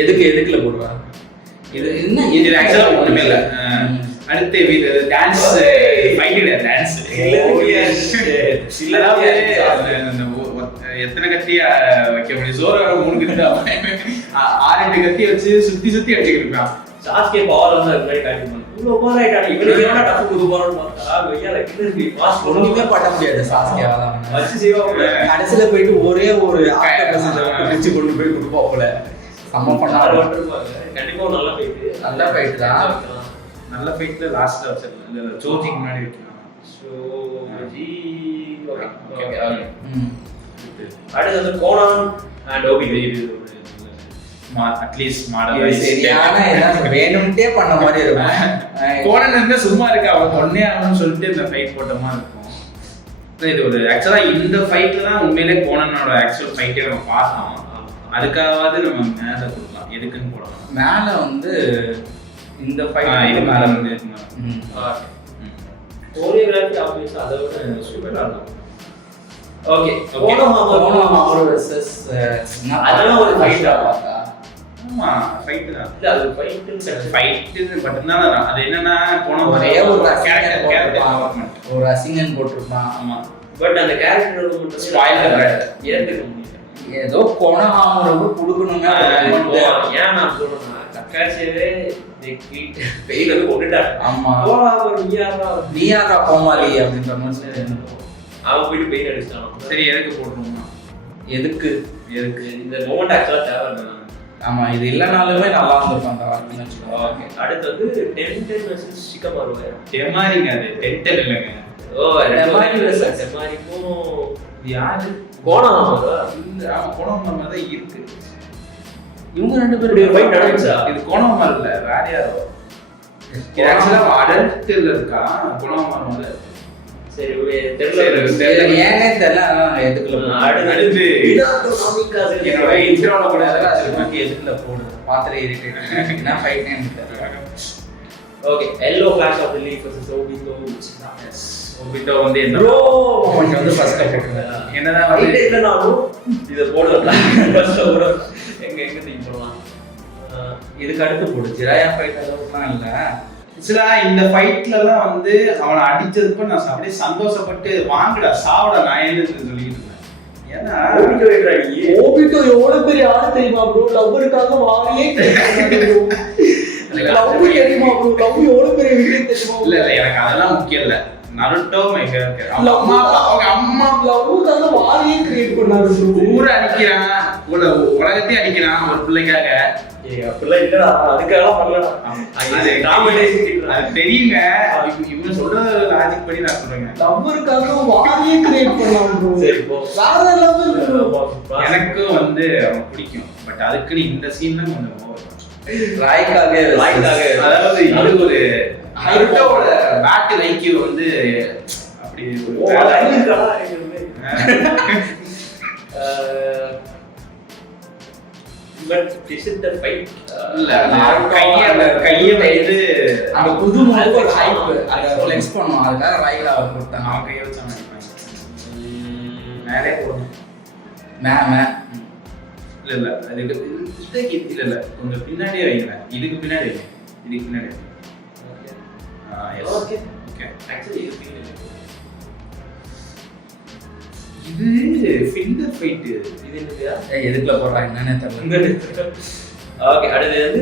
எதுக்குல போடுவாங்க. இது என்ன இது ஆக்சுவலா ஒண்ணுமே இல்ல. அடுத்து இது டான்ஸ் ஃபைட் டான்ஸ் எத்தனை கத்தி வைக்க முடியும்? சோற 3 கத்தி 6-8 கத்தி வச்சு சுத்தி அடிச்சுக்கிட்டு இருக்கான். சாஸ்கே பவர் வந்து அது மாதிரி காட்டிப்பாங்க. இவ்வளவு பவர் ஆயிட்டாங்க. இவனுக்கு எவனா டஃப் குடு போறான்னு பார்த்தா வெய்யால கில்லர் பி மாஸ் ஒண்ணுமே பண்ண முடியாது. சாஸ்கேவால வச்சு செய்வாங்க. கடைசில போயிட்டு ஒரே ஒரு ஆக்டர்ஸ் வச்சு கொண்டு போய் கொடுப்பா போல சம்ம பண்ணாரு. கண்டிப்பா நல்ல ஃபைட். நல்ல ஃபைட் தான். நல்ல ஃபைட்ல லாஸ்ட்ல வச்சிருக்காங்க. ஜோஜிக்கு முன்னாடி வைக்கலாம். Joji okay okay. அடுத்து வந்து கோனான் அண்ட் ஓபி அட்லீஸ்ட் மாடல் சரியான என்ன வேணும்ட்டே பண்ண மாதிரி இருக்கும். கோனன் வந்து சும்மா இருக்கு. அவன் ஒன்னே ஆகணும்னு சொல்லிட்டு இந்த ஃபைட் போட்ட மாதிரி இருக்கும். இது ஒரு ஆக்சுவலா இந்த ஃபைட்ல தான் உண்மையிலே கோனனோட ஆக்சுவல் ஃபைட்டே நம்ம பார்த்தோம். அதுக்காவது நம்ம மேல கொடுக்கலாம். எதுக்குன்னு போடலாம். மேல வந்து இந்த ஃபைட் இது மேல வந்து கோரியோகிராஃபி ஆப்வியஸ் அதை விட சூப்பரா இருக்கும். ஓகே. கோனோமாமோரு வெர்சஸ் அதெல்லாம் ஒரு ஃபைட்டா பார்த்தா ஆமா ஃபைட் தான். இல்ல அது ஃபைட் பட் என்னன்னா அது என்னன்னா கோனோ ஒரே ஒரு கேரக்டர் டெவலப்மென்ட் ஒரு அசிங்கன் போட்டுருப்பான். ஆமா பட் அந்த கேரக்டர் மட்டும் ஸ்பாயிலர் ஏத்துக்க முடியல. ஏதோ கோனோமாமோரு கொடுக்கணுமே. ஏன் நான் சொல்றேன்னா கக்காஷியவே பெயில் வந்து கொண்டுட்டான். ஆமா நீயாரா கோமாளி அப்படின்ற மாதிரி அவன் போயிட்டு பெயில் அடிச்சிட்டான். சரி எதுக்கு போடணும்னா எதுக்கு இந்த மொமெண்ட் ஆக்சுவலா தேவை. ஆமா இது இல்லைனாலுமே நல்லா இருந்திருக்கும் அந்த வார்த்தைன்னு வச்சுக்கோங்க. ஓகே அடுத்து வந்து 10-10 வெர்சஸ் ஷிகமாரு. டெமாரிங்க அது டென்டல் இல்லைங்க. டெமாரி வெர்சஸ் டெமாரிக்கும் யாரு கோணாமரா இந்த கோணமரம் தான் இருக்கு. இவங்க ரெண்டு பேரும் ஃபைட் நடந்துச்சா? இது கோணமரம் இல்ல வேற யாரோ. இது ஆக்சுவலா அடல்ட்ல இருக்கா கோணமரம் வந்து. சரி தெரியல ஏனே தெரியல. எதுக்குள்ள அடுத்து என்னோட இன்ட்ரோல கூட நமக்கு எதுக்குள்ள போடுது பாத்திரம் இரிட்டேட் என்ன ஃபைட் நேம் தெரியல. Okay yellow flash of the leaf versus Obito. Yes Obito வந்து என்ன ப்ரோ கொஞ்சம் வந்து ஃபர்ஸ்ட்ல போடுங்க. என்னதான் ஃபைட் இல்லனாலும் இத போடலாம். ஃபர்ஸ்ட்ல கூட எங்க திங்க் பண்ணலாம். இதுக்கு அடுத்து போடு ஜிராயா ஃபைட் அளவுக்குலாம் இல்ல. ஆக்சுவலா இந்த ஃபைட்லலாம் வந்து அவனை அடிச்சதுக்கு நான் அப்படியே சந்தோஷப்பட்டு வாங்கடா சாவடா நான் என்ன சொல்லிட்டு இருந்தேன். ஏன்னா ஓபிட்டோ ஏறாடி ஓபிட்டோ எவ்வளவு பெரிய ஆளு தெரியுமா ப்ரோ? லவ்வருக்காக வாரியே லவ் தெரியுமா ப்ரோ? லவ் எவ்வளவு பெரிய விஷயம் தெரியுமா? இல்ல எனக்கு அதெல்லாம் முக்கியம் இல்ல. Naruto my favourite. அவங்க அம்மா லவ்வுக்காக வாரியே கிரியேட் பண்ணாரு ப்ரோ. ஊரை அடிக்கிறான் உலகத்தையும் அடிக்கிறான் ஒரு பிள்ளைக்காக. அப்படிலாம் இல்லடா அதுக்காக பண்ணலடா. அது காமெடிஷன் அது தெரியுங்க. இவங்க சொல்ற லாஜிக் படி நான் சொல்றேங்க. லவ்வருக்காக வாரியே கிரியேட் பண்ணாரு ப்ரோ. சரி போ வேற லவ்வர் எனக்கு வந்து அவன் பிடிக்கும். பட் அதுக்கு இந்த சீன்ல கொஞ்சம் ராய்க்காக அதாவது இது ஒரு நருட்டோவோட பேட்டில் ஐக்யூ வந்து அப்படி but this is the fight. இல்ல கைய வந்து அந்த புது மூவ் ஒரு ஹைப் அத ஃப்ளெக்ஸ் பண்ணுவாங்க. அதுக்காக ராய்கா அவர் கொடுத்தாங்க. அவன் கைய வச்சு அடிப்பாங்க. மேலே போடணும். மேம் இல்ல அதுக்கு இதுக்கு இல்ல கொஞ்சம் பின்னாடியே வைங்க. இதுக்கு பின்னாடி வைங்க. இதுக்கு பின்னாடி ஓகே ஓகே. ஆக்சுவலி இது ஃபிங்கர் ஃபைட். இது என்னதுயா? எதுக்குள்ள போறாங்க என்னன்னே தெரியல. ஓகே அடுத்து வந்து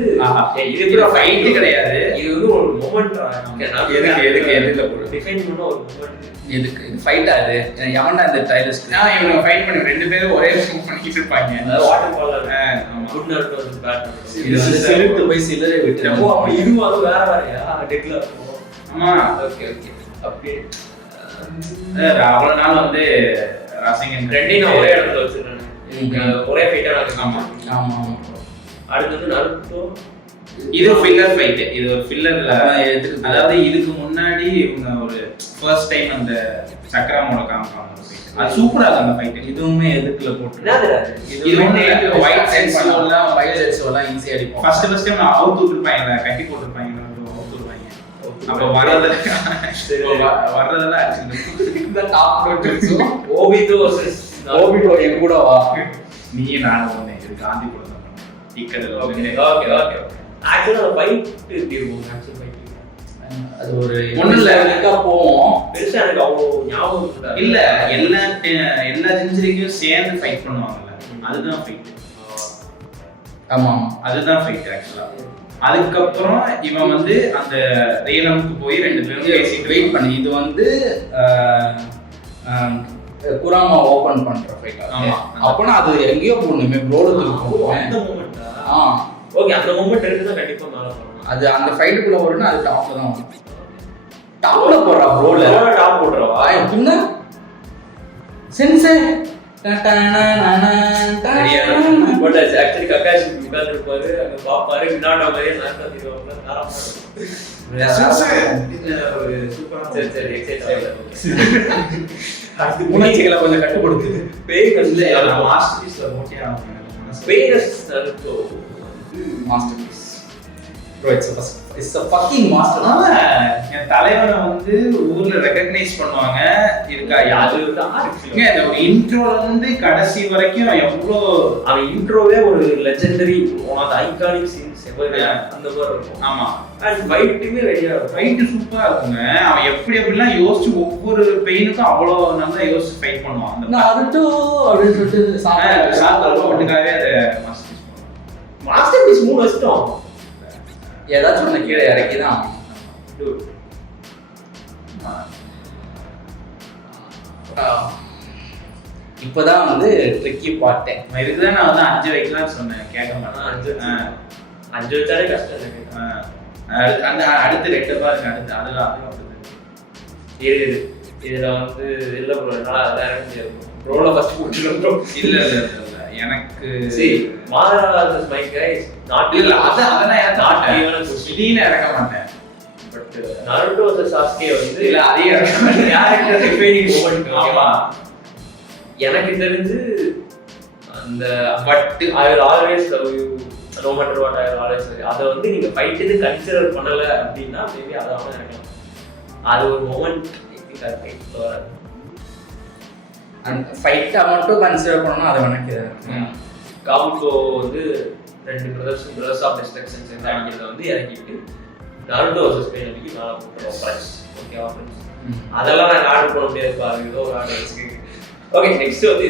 இது கூட ஃபைட் கிடையாது. இது வந்து ஒரு மொமெண்ட். எதுக்குள்ள போற டிஃபைன் பண்ண ஒரு மொமெண்ட். எதுக்கு இது ஃபைட்டா? அது எவன்டா இந்த டைலர்ஸ்? இவங்க ஃபைட் பண்ணி ரெண்டு பேரும் ஒரே மூவ் பண்ணிட்டு இருப்பாங்க. அதாவது வாட்டர் ஃபால். ஆமா குட் நர்ட் வந்து பேட். இது வந்து சிலிர்த்து போய் சிலரை விட்டு ஓ அப்ப இதுவும் அது வேற வேறயா டெக்ல. ஆமா ஓகே ஓகே அப்படியே அவ்வளவு நாள் வந்து ரசிகன் ரெண்டையும் நான் ஒரே இடத்துல வச்சிருக்கேன். ஒரே ஃபைட்டா நான். ஆமா ஆமா அடுத்து வந்து நருட்டோ. இது ஃபில்லர் ஃபைட். இது ஒரு ஃபில்லர்ல அதாவது இதுக்கு முன்னாடி இவங்க ஒரு ஃபர்ஸ்ட் டைம் அந்த சக்கராமோட காமிப்பாங்க. அது சூப்பரா இருக்கு அந்த ஃபைட். இதுவுமே எதுக்குள்ள போட்டு இது வந்து ஒயிட் சென்ஸ் எல்லாம் ஃபைட் செட்ஸ் எல்லாம் ஈஸியா அடிப்போம். ஃபர்ஸ்ட் டைம் நான் அவுட் விட்டுருப்பாங்க கட்டி போட்டுருப்பாங்க. அப்ப வர்றதெல்லாம் இந்த top notes Obito versus Obito என் கூட வா. நீ நானும் ஒண்ணே இது காந்தி கூட தான் டிக்கெட். Okay okay. ஆக்சுவலா ஃபைட் எப்படி இருக்கும்? ஆக்சுவல் ஃபைட் அது ஒரு ஒண்ணு இல்ல போவோம். பெருசா எனக்கு அவ்வளோ ஞாபகம் இல்ல. எல்லா செஞ்சுரிக்கும் சேர்ந்து ஃபைட் பண்ணுவாங்கல்ல, அதுதான் ஃபைட். ஆமா அதுதான் ஃபைட் ஆக்சுவலா. அதுக்கப்புறம் இவன் வந்து அந்த ரேலமுக்கு போய் ரெண்டு பேரும் பேசிட்டு வெயிட் பண்ணி இது வந்து குராமா ஓபன் பண்ற ஃபைட். ஆமா அப்பனா அது எங்கேயோ போணுமே ப்ரோல இருக்கும் அந்த மொமெண்டா. ஓகே அந்த மொமெண்ட் இருக்குதா கண்டிப்பா மேல போறோம். அது அந்த ஃபைட்டுக்குள்ள வரும்னா அது டாப்ல தான் வரும். டாப்ல போறா ப்ரோல டாப் போடுறவா பின்ன சென்சே பட் ஆக்சுவலி கக்காஷி உட்கார்ந்து இருப்பாரு அங்க பாப்பாரு வினாடா மாதிரியே நாட்டா தீருவாங்க நாராமா ஒரு சூப்பரா. சரி எக்ஸைட் அடுத்து உணர்ச்சிகளை கொஞ்சம் கட்டுப்படுத்துது. பேகஸ் மாஸ்டர் பீஸ்ல மோட்டியா பேகஸ் Naruto masterpiece bro. It's a fucking master. என் தலைவனை வந்து ஊர்ல ரெகக்னைஸ் பண்ணுவாங்க. இருக்கா யாரு இந்த ஒரு இன்ட்ரோல இருந்து கடைசி வரைக்கும் எவ்வளோ அவன் இன்ட்ரோவே ஒரு legendary one of the iconic scenes ever அந்த மாதிரி இருக்கும். ஆமா அண்ட் ஃபைட்டுமே ரெடியா இருக்கும். ஃபைட் சூப்பரா இருக்குங்க. அவன் எப்படிலாம் யோசிச்சு ஒவ்வொரு பெயினுக்கும் அவ்வளோ நல்லா யோசிச்சு ஃபைட் பண்ணுவான். அந்த நருட்டோ அப்படின்னு சொல்லிட்டு சாப்பிட்டு மட்டுக்காகவே அதை மாஸ்டர் பீஸ் 3 வருஷம் ஏதாச்சும் ஒன்று கீழே இறக்கி தான். இப்போதான் வந்து ட்ரிக்கி பார்த்தேன். இதுக்குதான் நான் வந்து 5 வைக்கலாம்னு சொன்னேன், கேட்க மாட்டேன். 5 வச்சாலே கஷ்டம் இல்லை. அந்த அடுத்து 2 பாருங்க, அடுத்து அதுதான் இருக்குது. இதுல வந்து இல்லை ப்ரோ, என்னால் அதெல்லாம் இறங்க முடியாது ப்ரோல ஃபர்ஸ்ட் போட்டுருக்கோம் ப்ரோ. இல்லை எனக்கு மாதராஜ் மை கைஸ் நாட் இல்லை அதெல்லாம் எனக்கு திடீர்னு இறக்க மாட்டேன். பட் நருட்டோ வர்சஸ் சாஸ்கே வந்து இல்லை அதே இறக்க மாட்டேன். Character defining moment. ஆமா, எனக்கு தெரிஞ்சு அந்த but I will always love you know matter what I will always love you, அதை வந்து நீங்க ஃபைட்டுன்னு கன்சிடர் பண்ணல அப்படின்னா மேபி அதான் நினைக்கலாம். அது ஒரு மொமெண்ட் வராது. அந்த ஃபைட்டை மட்டும் கன்சிடர் பண்ணணும், அதை நினைக்கிறேன். காபுகோ வந்து 2 பிரதர்ஸ் ஆஃப் டிஸ்ட்ரக்ஷன் சேர்ந்து அடிக்கிறத வந்து இறக்கிட்டு நருட்டோ வர்சஸ் பெயின் அடிக்கி நான் போட்டுருவோம் ஃப்ரெண்ட்ஸ். ஓகேவா ஃப்ரெண்ட்ஸ்? அதெல்லாம் நான் ஆர்டர் பண்ண முடியாது பாருங்க, ஏதோ ஒரு ஆர்டர் வச்சுக்கோங்க. ஓகே, நெக்ஸ்ட் வந்து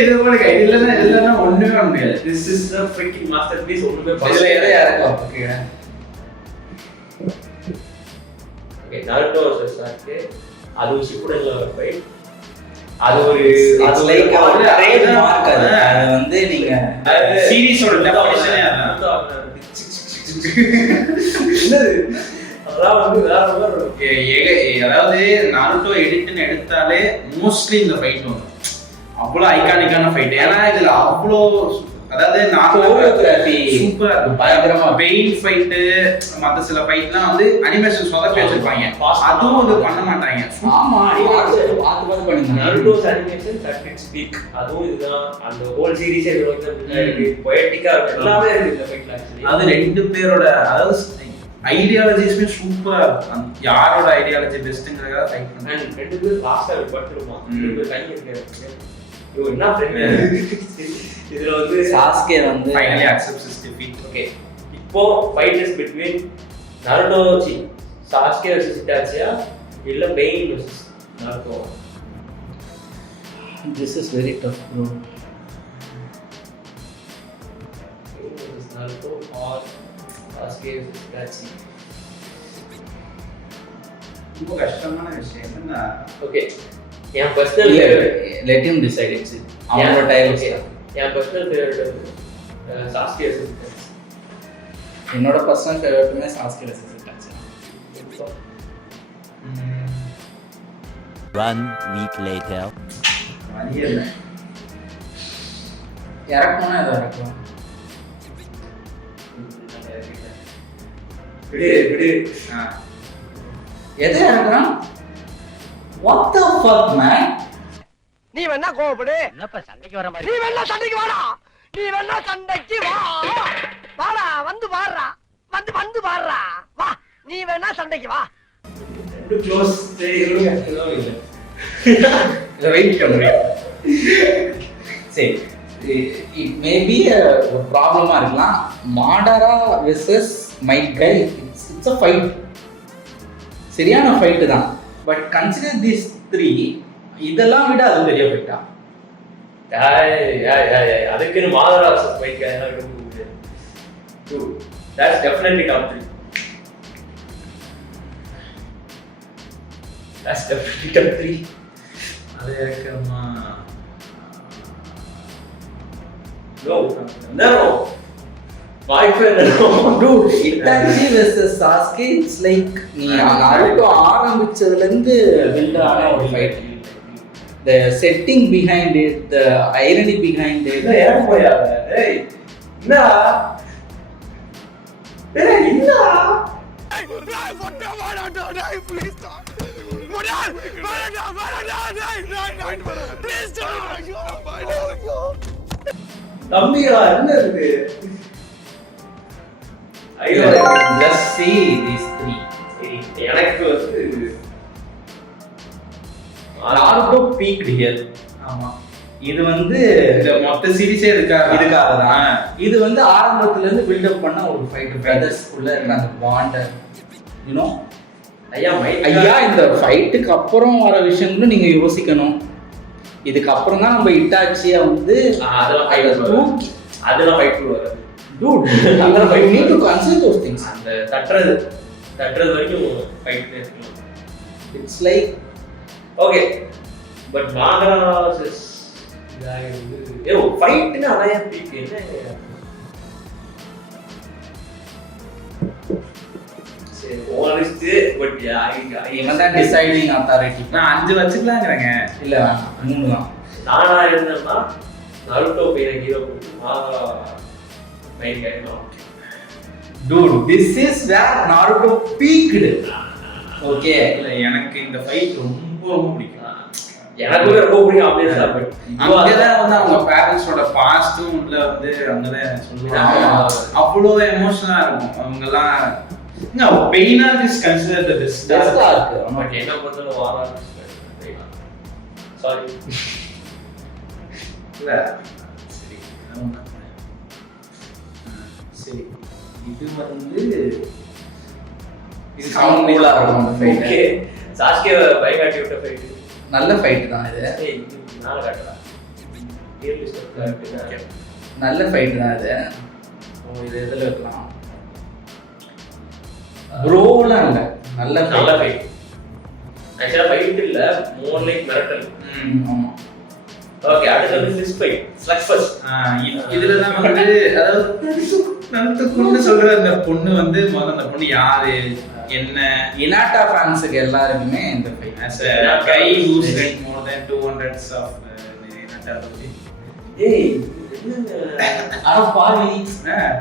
இது உங்களுக்கு இல்லைன்னா ஒண்ணுமே பண்ண முடியாது. This is the freaking masterpiece. ஒண்ணுமே இதுல எதை இறக்கும்? ஓகே, நருட்டோ வர்சஸ் சாஸ்கே அது ஷிப்புடன்ல ஒரு ஃபைட். அது ஒரு அது லைக் ஒரு ட்ரேட் மார்க். அது வந்து நீங்க சீரிஸோட டெஃபினிஷனே அதான். அதெல்லாம் வந்து வேற மாதிரி. அதாவது நாருட்டோ எடிட்னு எடுத்தாலே மோஸ்ட்லி இந்த ஃபைட் வரும். அவ்வளோ ஐகானிக்கான ஃபைட். ஏன்னா இதுல அவ்வளோ, அதாவது கோரியோகிராஃபி சூப்பரா இருக்கும், பயங்கரமா. பெயின் ஃபைட்டு மற்ற சில ஃபைட்லாம் வந்து அனிமேஷன் சொதப்பி வச்சிருப்பாங்க, அதுவும் இது பண்ண மாட்டாங்க. ஆமா, பார்த்து பண்ணுங்க. நருட்டோஸ் அனிமேஷன் அட் இட்ஸ் பீக். அதுவும் இதுதான். அந்த ஹோல் சீரிஸே இருக்கு, பொயட்டிக்கா இருக்கு, எல்லாமே இருக்கு இந்த ஃபைட்ல. ஆக்சுவலி அது 2 பேரோட, அதாவது ஐடியாலஜிஸ்மே சூப்பரா இருக்கும். யாரோட ஐடியாலஜி பெஸ்ட்ங்கறத ஃபைட் பண்ணாங்க. 2 பேர் லாஸ்டா பட்டுருமா, 2 பேர் கை இருக்கு. யோ என்ன ஃப்ரெண்ட் இதுல வந்து சாஸ்கே வந்து finally accepts his defeat. Okay, இப்போ fight is between Naruto Sasuke versus இட்டாச்சியா இல்ல Pain versus Naruto. This is very tough bro. Naruto or Sasuke versus Itachi. ரொம்ப கஷ்டமான விஷயம் என்ன. ஓகே, என் personal let him decide. It's அவரோட டைல்ஸ். என் பர்சனல் ஃபேவரட் வந்து சாஸ்கே வெர்சஸ் இட்டாச்சி. என்னோட பர்சனல் ஃபேவரட்மே Sasuke versus Itachi. 1 week later. வழியே இல்லை. இறக்கணும்னா எதை இறக்கலாம்? விடு எதை இறக்குறான்? What the fuck man? நீ வேணா கோபப்படு. என்னப்பா சண்டைக்கு வர மாதிரி? நீ வேணா சண்டைக்கு வாடா. நீ வேணா சண்டைக்கு வா. வாடா, வந்து பாடுறா. வந்து பாடுறா. வா, நீ வேணா சண்டைக்கு வா. ரெண்டு க்ளோஸ் இல்ல. இதை வெயிட் பண்ணுறேன். சரி, இட் மேபி ஒரு ப்ராப்ளமாக இருக்கலாம். Madara versus Might Guy, it's a fight. சரியான ஃபைட்டு தான். பட் கன்சிடர் திஸ் 3, இதெல்லாம் விட அது பெரிய ஃபைட்டா? அதுக்குன்னு மாதரா வெர்சஸ் மைட் கை எல்லாம் இருக்க முடியாது. That's definitely top 3. That's definitely top 3. அது இருக்கமா? No. வாய்ப்பே இல்லை. Dude, Itachi versus Sasuke, it's like நீ நாருட்டோ ஆரம்பிச்சதுலேருந்து பில்ட் ஆன ஒரு fight. The setting behind it, the irony behind it. ஏன் போயா? ஏய் என்னடா? ஏய் என்னடா? தம்பிகளா என்ன இருக்கு? Just see these 3. எனக்கு வந்து நாருட்டோ peaked here. ஆமா, இது வந்து இந்த மொத்த சீரிஸே இதுக்காக தான். இது வந்து ஆரம்பத்துல இருந்து பில்டப் பண்ண ஒரு ஃபைட். பிரதர்ஸ்க்குள்ள இருக்க அந்த பாண்ட், யூ நோ. ஐயா இந்த ஃபைட்டுக்கு அப்புறம் வர விஷயங்களும் நீங்க யோசிக்கணும். இதுக்கப்புறம் தான் நம்ம இட்டாச்சியா வந்து அதெல்லாம் ஃபைட் வராது. Dude, you need to consider those things. அந்த தட்டுறது வரைக்கும் ஃபைட் எடுக்கலாம். It's like ஓகே, பட் மாதரா ஏ ஃபைட்னா அதான் பீக் என்ன சரி ஓனலிஸ்ட் பட் இவன் தான் டிசைடிங் அத்தாரிட்டி. நான் 5 வச்சுக்கலாங்கிறேங்க. இல்ல 3 தான். நானா இருந்தேன்னா நருட்டோ பேரை ஹீரோ கொடுத்து மாதரா மைண்ட் ஆயிடும். Dude, this is where Naruto peaked. Okay. இல்ல எனக்கு இந்த ஃபைட் ரொம்ப ரொம்ப பிடிக்கும். எனக்கு ரொம்ப பிடிக்கும் ஆப்வியஸா. பட் அங்கதான் வந்து அவங்க பேரண்ட்ஸோட பாஸ்டும் உள்ள வந்து அங்கதான் சொல்லுவாங்க. அவ்வளோ எமோஷனலா இருக்கும் அவங்கெல்லாம். பெயினா இஸ் கன்சிடர் தி பெஸ்ட். இருக்கு. பட் என்ன பொறுத்தவரை வாரா சாரி இல்ல சரி சரி இது வந்து இது சவுண்ட்ல இருக்கும் அந்த ஃபைட். ஓகே சாஸ்கே பைகாட்டி விட்ட ஃபைட் நல்ல ஃபைட் தான் இது. ஏய் நாள காட்டடா டியர் லிஸ்ட் இருக்கு. நல்ல ஃபைட் தான் இது. இது எதுல வைக்கலாம்? ப்ரோலாம் இல்ல. நல்ல ஃபைட். ஆக்சுவலா ஃபைட் இல்ல மோர் லைக் மிரட்டல். ஆமா. ஓகே அடுத்து வந்து ஃபிஸ்ட் ஃபைட் ஸ்லக் ஃபர்ஸ்ட். இதுல தான் வந்து அதாவது நருட்டோ கொண்டு சொல்ற அந்த பொண்ணு வந்து முதல்ல அந்த பொண்ணு யாரு என்ன இனாட்டா ஃபேன்ஸ்க்கு எல்லாருக்குமே இந்த fight as a guy who's read more than 200s of இனாட்டா பத்தி ஏய் அட பாவி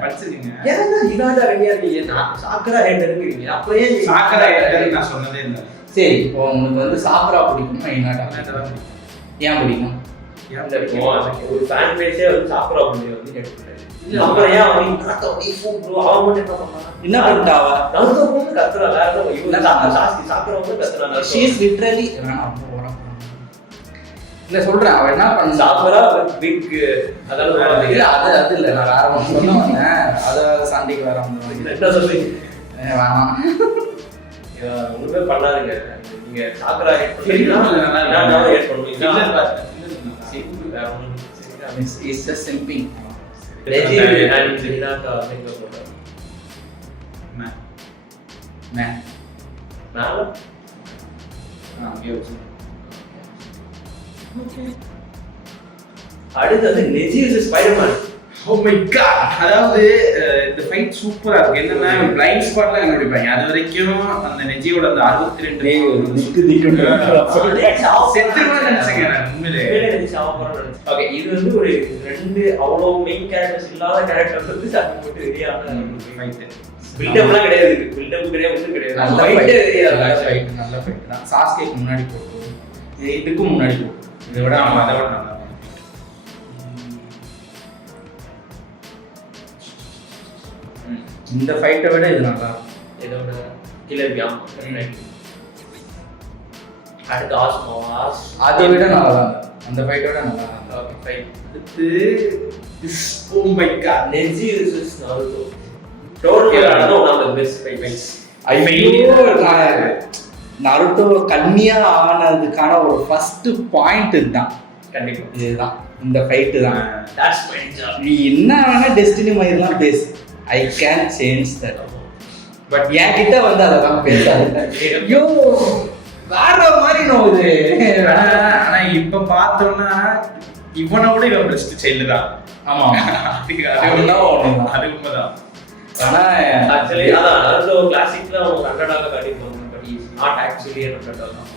படிச்சிருக்கீங்க. ஏன்னா இனாட்டா ரெடியா இருக்கீங்க. நான் சாக்கரா ஹேட்டர் இருக்கீங்க. அப்பவே சாக்கரா ஹேட்டர் நான் சொன்னதே இல்ல. சரி இப்போ உங்களுக்கு வந்து சாக்கரா பிடிக்குமா இனாட்டா ஏன் பிடிக்கும்? ஒரு ஃபேன் பேஜே வந்து சாக்கரா பண்ணி வந்து கேட்டுட்டாரு. அப்புறம் ஏன் அவன் இனாட்டா நீ ப்ரோ அவன் மட்டும் என்ன பண்ணான்? என்ன பண்ணிட்டாவ? நருட்டோ வந்து கத்துறா வேற ஏதோ இவன் சாக்கரா வந்து கத்துறா. she is literally இல்ல சொல்றேன் அவன் என்ன பண்ணா சாக்கரா பிக் அதெல்லாம் இல்ல அது இல்ல நான் வேற ஒன்னு சொல்ல வந்தேன். அத சண்டைக்கு வர வந்தேன். என்ன சொல்றீங்க? வேணாம் ஒண்ணுமே பண்ணாதீங்க. நீங்க சாக்கரா ஹேட் பண்ணீங்கன்னா நான் ஹேட் பண்ணுவீங்க. வேற ஒண்ணும் it's just simping. Neji and Hinata நீங்க சொல்றீங்க. man நான் அடுத்து Neji vs Spiderman. Oh my God. அதாவது இந்த ஃபைட் சூப்பரா இருக்கு. என்னன்னா பிளைண்ட் ஸ்பாட்ல கண்டுபிடிப்பாங்க. அது வரைக்கும் அந்த நெஜியோட அந்த 62 செத்துருவான்னு நினைச்சேங்க நான் உண்மையிலே. ஓகே இது வந்து ஒரு 2 அவ்வளவு மெயின் கேரக்டர்ஸ் இல்லாத கேரக்டர்ஸ் வந்து சண்டை போட்டு ரெடியான ஃபைட். பில்டப்லாம் கிடையாது. பில்டப் கிடையாது ஒன்றும் கிடையாது. நல்ல ஃபைட் நல்ல ஃபைட் தான். சாஸ்கேக்கு முன்னாடி போட்டு இதுக்கும் முன்னாடி போட்டு இதை விட ஆமா அதை விட நல்லா இந்த ஃபைட்டை விட இது நல்லா இதோட கில்லர் பியாம். அடுத்து ஆஸ்மோவாஸ் அதை விட நல்லா தான் அந்த ஃபைட்டை விட நல்லா தான். ஓகே ஃபைட் அடுத்து oh my god Neji vs Naruto. Tournament one of the best fights. Naruto கன்னியா ஆனதுக்கான ஒரு ஃபர்ஸ்ட் பாயிண்ட் இதுதான். கண்டிப்பா இதுதான் இந்த ஃபைட்டு தான். That's my job. நீ என்ன வேணா டெஸ்டினி மாதிரிலாம் பேசு. I can change that. But என் கிட்ட வந்து அதெல்லாம் பேசாது. ஐயோ வேற மாதிரி நோ இது. ஆனா இப்ப பார்த்தோம்னா இவனை விட இவன் பெஸ்ட் சைல்டு தான். ஆமா அது உண்மைதான். ஆனா ஆக்சுவலி அதான் நருட்டோ கிளாசிக்ல அவங்க 100 காட்டிருப்பாங்க. But is not actually 100.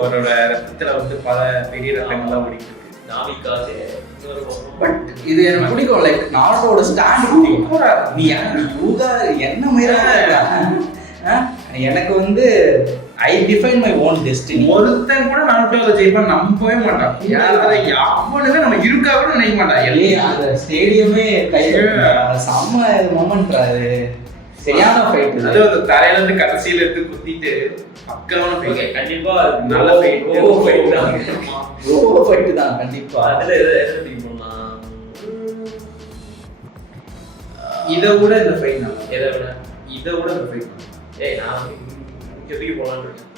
அவரோட ரத்தத்துல வந்து பல பெரிய ரத்தங்கள்லாம் ஓடிட்டு இருக்கு. நாமிகாசே பட் இது எனக்கு பிடிக்கும். லைக் நாருட்டோட ஸ்டாண்ட் நீ யூகா என்ன மாதிரி எனக்கு வந்து ஐ டிஃபைன் மை ஓன் டெஸ்டினி. ஒருத்தன் கூட நாருட்டோல ஜெயிப்பான் நம்பவே மாட்டான். யாருமே நம்ம இருக்கா கூட நினைக்க மாட்டான். எல்லாம் அந்த ஸ்டேடியமே செம்ம மொமெண்ட்றாரு. சரியான ஃபைட். அது அந்த தரையில இருந்து கடைசியில இருந்து குத்திட்டு பக்காவான ஃபைட். கண்டிப்பா நல்ல ஃபைட். ஓ ஃபைட் தான். ஓ ஃபைட் தான் கண்டிப்பா. அதுல எதை திங்க் பண்ணலாம்? இதை விட இந்த ஃபைட் நல்லா. எதை விட? இதை விட இந்த ஃபைட். ஏய் நான் இங்க போலான்னு இருக்கேன்.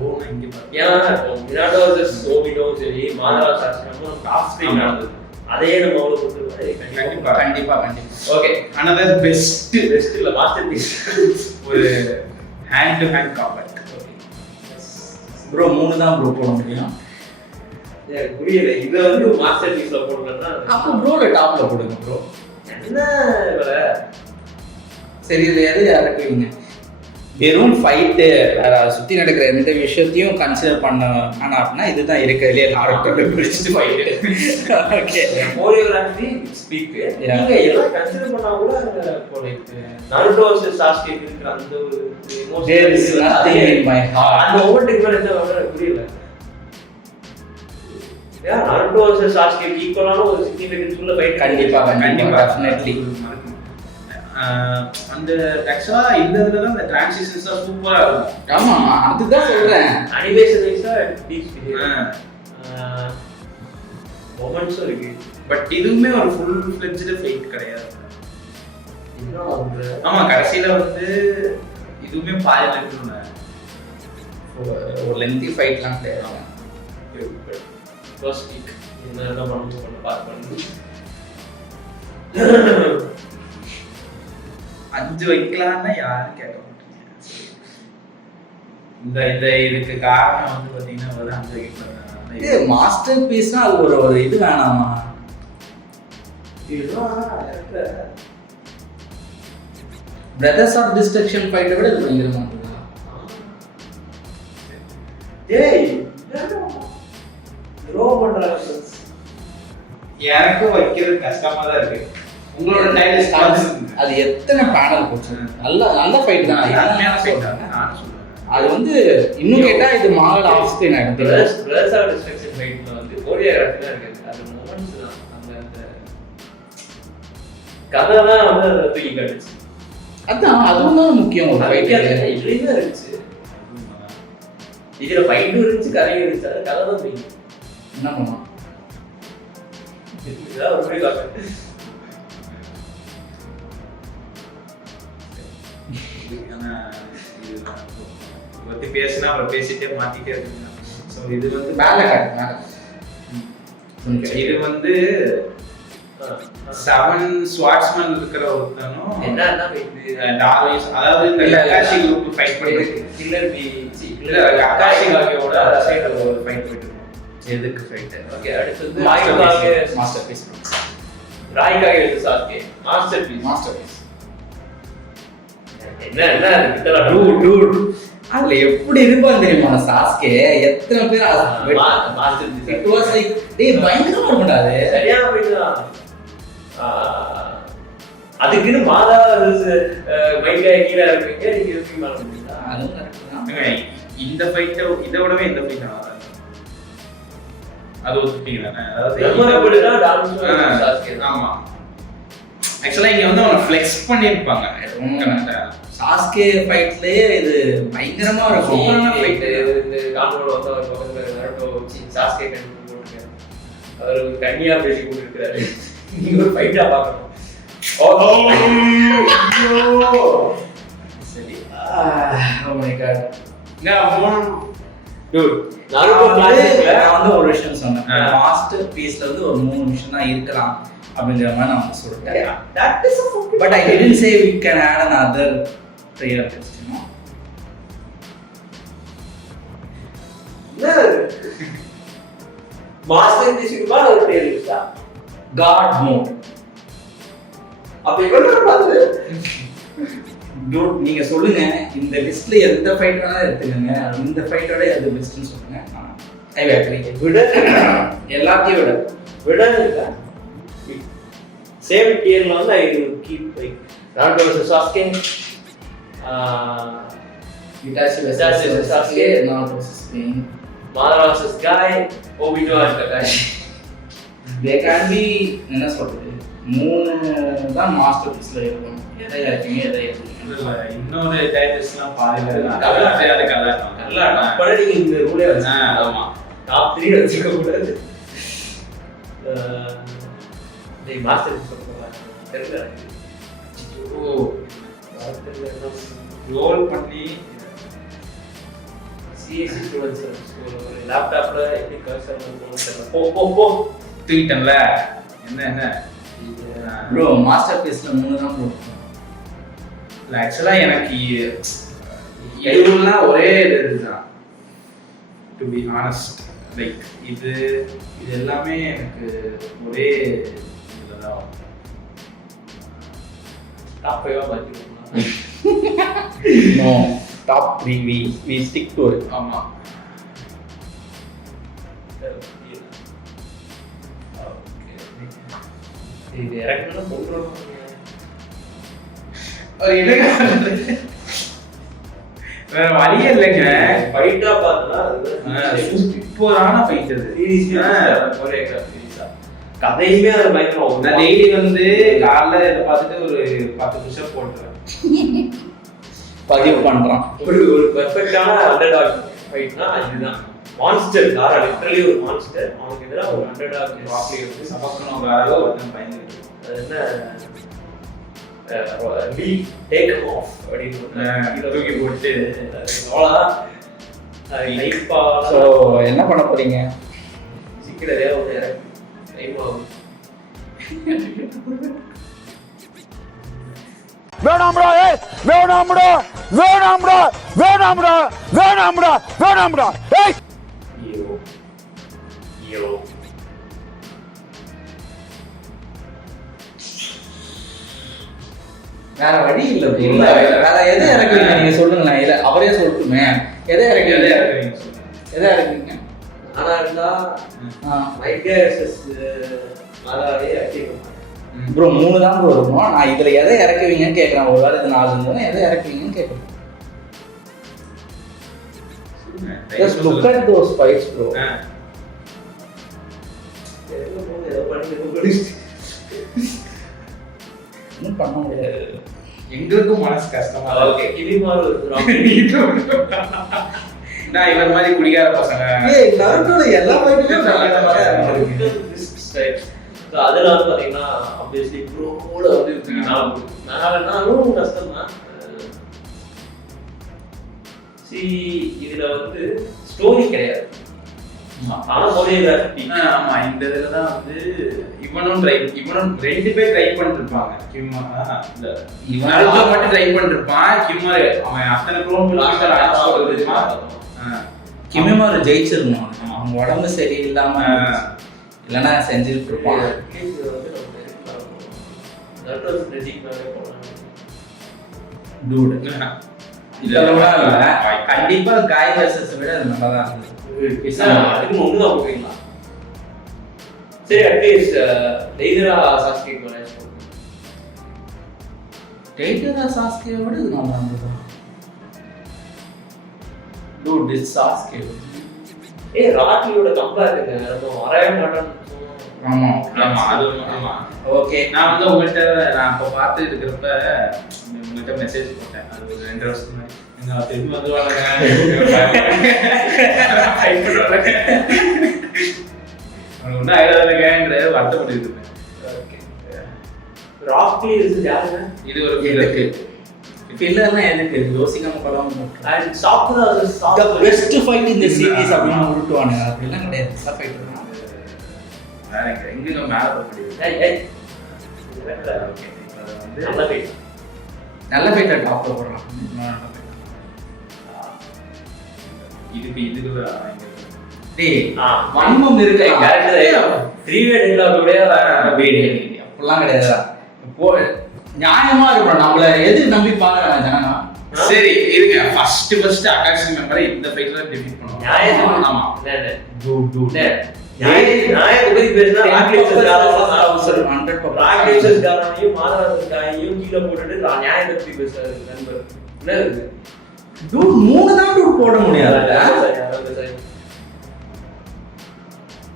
ஓ நான் இங்க பாரு. ஏன்னா மினாட்டோ vs சோமிடோ சரி மாதரா சாஸ்கரமோ டாப் ஸ்க்ரீன் நடந்தது. அதே நம்ம அவ்வளவு கொடுத்து கண்டிப்பா கண்டிப்பா கண்டிப்பா. ஓகே another பெஸ்ட் இல்ல மாஸ்டர் பீஸ். ஒரு hand to hand combat. Bro 3 தான் ப்ரோ போட முடியும். எனக்கு புரியல. இதை வந்து மாஸ்டர் பீஸ்ல போடணும்னா அப்போ ப்ரோல டாப்ல போடுங்க ப்ரோ. என்ன இவர சரி இதில் எது இறக்குவீங்க? வெறும் ஃபைட்டு வேற சுற்றி நடக்கிற எந்த விஷயத்தையும் கன்சிடர் பண்ண ஆனால் அப்படின்னா இதுதான் இருக்கிறதுலே எல்லாரும் பிடிச்சிட்டு ஃபைட்டு. ஓகே கோரியோகிராஃபி ஸ்பீக் நீங்க எல்லாம் கன்சிடர் பண்ணா கூட நருட்டோ vs சாஸ்கே இருக்கிற அந்த ஒரு there is nothing in my heart. அந்த ஓவர்டேக் மேல என்ன வர புரியல. நருட்டோ vs சாஸ்கே ஈக்குவலான ஒரு சிக்னிஃபிகன்ஸ் உள்ள ஃபைட் கண்டிப்பா டெஃபினெட்லி. அந்த ஆக்சுவலா இந்த இதுல தான் அந்த டிரான்சிஷன்ஸ் சூப்பரா இருக்கும். ஆமா அதுதான் சொல்றேன். அனிமேஷன் வைஸா டீச் மொமெண்ட்ஸும் இருக்கு. பட் இதுவுமே ஒரு ஃபுல் ஃப்ளெட்ஜ்டு ஃபைட் கிடையாது. ஆமா கடைசியில வந்து இதுவுமே பாதி இருக்குன்னு ஒரு லென்த்தி ஃபைட்லாம் தேவை. ஃபர்ஸ்ட் வீக் என்ன பண்ணணும் பார்க்கணும். 5 வைக்கலாம்னா யாரும் கேட்க மாட்டீங்க. இந்த இந்த இதுக்கு காரணம் வந்து பாத்தீங்கன்னா ஒரு 5 வைக்கலாம். இது மாஸ்டர் பீஸ்னா அது ஒரு இது வேணாமா? பிரதர்ஸ் ஆஃப் டிஸ்ட்ரக்ஷன் ஃபைட்டை விட இது பயங்கரமா இருக்குதா? ஏய் த்ரோ பண்றாங்க. எனக்கும் வைக்கிறது கஷ்டமா தான் இருக்கு. உங்களோட டைலிஸ்ட் அது எத்தனை பேனல் போச்சு. நல்ல ஃபைட் தான். நான் சொல்றேன். அது வந்து இன்னும் கேட்டா இது மாடல் ஆஃப் ஸ்கிரீன் ஆயிடும். பிரதர்ஸ் ஆஃப் டிஸ்ட்ரக்ஷன் ஃபைட்ல வந்து கோரியோகிராஃபி தான் இருக்கு. அது மொமெண்ட்ஸ் தான். அந்த கதை தான் வந்து அதை தூக்கி காட்டுச்சு. அதான் அதுவும் தான் முக்கியம். ஒரு ஃபைட் இதுலயும் இருந்துச்சு. இதுல ஃபைட்டும் இருந்துச்சு கதையும் இருந்துச்சு. அது கதை தான் தூக்கி என்ன பண்ணுவோம் இதான் ஒரு போய் காட்டு. பத்தி பேசினா அப்புறம் பேசிட்டே மாத்திட்டே இருக்குங்க. ஸோ இது வந்து இது வந்து 7 ஸ்வாட்ஸ்மேன் இருக்கிற ஒருத்தனும் என்ன டார்விஸ், அதாவது இந்த கக்காஷி குரூப் ஃபைட் பண்ணிருக்கு. கில்லர் பி கக்காஷி வகையோட சைடு ஒரு ஃபைட் போயிட்டு இருக்கும். எதுக்கு ஃபைட்? ஓகே அடுத்து Raikage masterpiece. Raikage versus Sasuke masterpiece. என்ன கிட்டல டூட் அதுல எப்படி இருப்பான் தெரியுமா சாஸ்கே? எத்தனை பேர் masterpiece. It was like டேய் பயங்கரமா இருக்கும்டா அது. சரியான ஃபைட் தான். அதுக்குன்னு மாதா மைக்கா கீழ இருக்கீங்க நீங்க யூஸ் பண்ண முடியுமா? அதுவும் கரெக்ட் தான். இந்த ஃபைட்டை இதை விடவே இந்த ஃபைட் நல்லா இருக்கு. அது ஒத்துப்பீங்க தானே? ஆமா ஆக்சுவலா இங்க வந்து அவனை ஃப்ளெக்ஸ் பண்ணிருப்பாங்க. சாஸ்கே ஃபைட்லயே இது பயங்கரமா இருக்கும். சூப்பரான ஃபைட். இந்த கான்ட்ரோல் வந்து அவர் பக்கத்துல நருட்டோ சாஸ்கே கண்டிப்பா போட்டுருக்காரு. அவர் கன்னியா பேசி போட்டுருக்காரு. நீங்க ஒரு ஃபைட்டா பார்க்கணும். சரி. Oh my God. Dude Naruto கிளாசிக்ல நான் வந்து ஒரு விஷயம் சொன்னேன். மாஸ்டர் பீஸ்ல வந்து ஒரு 3 நிமிஷம் தான் இருக்கலாம் அப்படிங்கிற மாதிரி நான் சொல்லிட்டேன். that is a but I didn't say we can add another player test, you know. Master பீஸ்க்கு மேல ஒரு பேர் இருக்கா? God mode. அப்ப இவங்க பாத்து டூட் நீங்க சொல்லுங்க இந்த லிஸ்ட்ல எந்த ஃபைட் வேணா எடுத்துக்கங்க. இந்த ஃபைட்டோட எது பெஸ்ட்னு சொல்லுங்க. I will agree. விட எல்லாத்தையும் விட இருக்கா? சேம் டியர்ல வந்து I keep like Naruto versus Sasuke, Itachi versus Sasuke, Naruto versus Pain, Madara versus Guy, Obito and Kakashi. They can be என்ன சொல்றது 3 தான் மாஸ்டர் பீஸ்ல இருக்கும். எதை ஏத்துங்க எதை ஏத்துங்க. இன்னொரு டைட்டில்ஸ்லாம் பாருங்க. அதெல்லாம் தெரியாத கதை. நல்லா அப்படி நீங்க இந்த ரூலே வச்சா ஆமா டாப் 3 வச்சுக்க கூடாது. டேய் மாஸ்டர் பீஸ் சொல்லுங்க. தெரியல. ஓ ரோல் பண்ணி சிஎஸ்சி ஸ்டூடண்ட்ஸ் ஒரு லேப்டாப்ல எப்படி கர்சர் போகும் போ தூக்கிட்டேன்ல. என்ன ப்ரோ மாஸ்டர் பீஸ்ல 3 தான் போடுறோம். ஆக்சுவலா எனக்கு இதுலாம் ஒரே இதுதான். To be honest. லைக் இது எல்லாமே எனக்கு ஒரே இதில் தான் டாப் 5 மாத்திக்கலாம். No top 3 we stick to it. ஆமாம். இது இறக்குனா போட்டுருவோம். ஒரு என்ன வேற வழியே இல்லைங்க. ஃபைட்டா பார்த்தா அது சூப்பரான ஃபைட் அது. சீரிஸா கதையுமே அது பயங்கரம். நான் டெய்லி வந்து காலைல இதை பார்த்துட்டு ஒரு 10 புஷ் போட்டுருவேன். பதிவு பண்றான். ஒரு பெர்ஃபெக்ட்டான அண்டர்டாக் ஃபைட்னா இதுதான். மான்ஸ்டர் காரா லிட்டரலி ஒரு மான்ஸ்டர். அவனுக்கு எதிராக ஒரு அண்டர்டாக் ராக்லி வந்து சபக்கணும் காராக ஒருத்தன் பயந்துட்டு. அது என்ன லீ டேக் ஆஃப் அப்படின்னு தூக்கி போட்டு அவ்வளோதான். லைஃபா ஸோ என்ன பண்ண போறீங்க? சிக்கிறதே ஒரு இறக்கு டைம் ஆகும். வேணாம்டா ஏய் வேணாம்டா வேணாம்டா வேணாம்டா வேணாம்டா வேணாம்டா ஏய் ஐயோ வேற வழி இல்ல bro. வேற எதை இறக்குவீங்க நீங்க சொல்லுங்களேன். இல்ல அவரே சொல்லட்டுமே. எதை இறக்குவீங்க? எதை இறக்குவீங்க? ஆனா இருந்தா மைக்கே வெர்சஸ் மாதாவே அடிக்கும். ப்ரோ 3 தான் ப்ரோ இருக்கும். நான் இதுல எதை இறக்குவீங்கன்னு கேட்கறேன். ஒரு வேளை இது 4 இருந்தா எதை இறக்குவீங்கன்னு கேட்கறேன். Just look at those fights bro. ஏதோ பண்ணி என்ன பண்ண முடியாது. எங்களுக்கும் மனசு கஷ்டமா ஓகே கிளிமாரு நான் இவர் மாதிரி குடிகார பசங்க. ஏய் நருட்டோல எல்லா ஃபைட்டுமே பயங்கரமா இருக்கு. அதுல வந்து பாத்தீங்கன்னா ஆப்வியஸ்லி ப்ரோட வந்து நானும் கஷ்டம் தான். இதுல வந்து ஸ்டோரி கிடையாது. ஆனா கோரியோகிராஃபி ஆமா இந்த இதுல தான் வந்து இவனும் 2 பேர் ட்ரை பண்ணிருப்பாங்க. கிம்மா இல்ல இவன் நருட்டோ மட்டும் ட்ரை பண்ணிருப்பான். கிம்மா அவன் அத்தனை க்ளோன் பிளாஸ்டர் அடிச்சு கிமிமாரு ஜெயிச்சிருந்தான். அவன் உடம்பு சரியில்லாம இல்லைன்னா செஞ்சுட்டு இருப்பான். டூட் இதெல்லாம் இல்ல. கண்டிப்பா காய் வர்சஸ் விட அது நல்லா தான் இருந்தது. அதுக்கு ஒண்ணுதான் போவீங்களா? சரி at least Deidara Sasuke match Deidara Sasuke விட இது நல்லா இருந்தது. Dude is Sasuke. ராட்லியோட கம்பேர் நம்ம வரவே மாட்டோம். ஆமா ஆமா அது ஆமா. ஓகே நான் வந்து உங்கள்கிட்ட நான் இப்போ பார்த்து இருக்கிறப்ப உங்கள்கிட்ட மெசேஜ் போட்டேன். அது ஒரு 2 வருஷத்துக்கு முன்னாடி எங்க திரும்பி வந்து ஒன்றும் ஆயிடாதுங்கிற வருத்தப்பட்டு இருக்கேன். ராக்லி யாருங்க? இது ஒரு எதுக்கு ஃபில்லர்லாம் எதுக்கு யோசிக்காம படம் அண்ட் சாப்பிட்ற பெஸ்ட் ஃபைட் இந்த சீரிஸ் அப்படின்னு உருட்டுவானுங்க. அப்படிலாம் கிடையாது. பெஸ்ட் ஃபைட் வேற எங்க மேல போடுது. நல்ல ஃபைட் நல்ல ஃபைட்டை டாப்ல போடுறான். இதுக்குள்ள டேய் வன்மம் இருக்கு. கரெக்ட். 3-way டெக்லாக்கோட அப்படிலாம் கிடையாது. இப்போ நியாயமா இருக்கணும். நம்மள எது நம்பி பாக்குறாங்க ஜனங்க. சரி இருங்க. ஃபர்ஸ்ட் அகாஷி மெம்பரை இந்த ஃபைட்ல டிஃபீட் பண்ணுவோம். நியாயம். ஆமா டூ நியாயம் பத்தி பேசினா ராக்லேஷஸ் காரனையும் மாதவன் காரையும் கீழே போட்டுட்டு நியாயம் பத்தி பேசுறாரு நண்பர். என்ன இருக்கு டூட் 3 தான் டூட் போட முடியாது.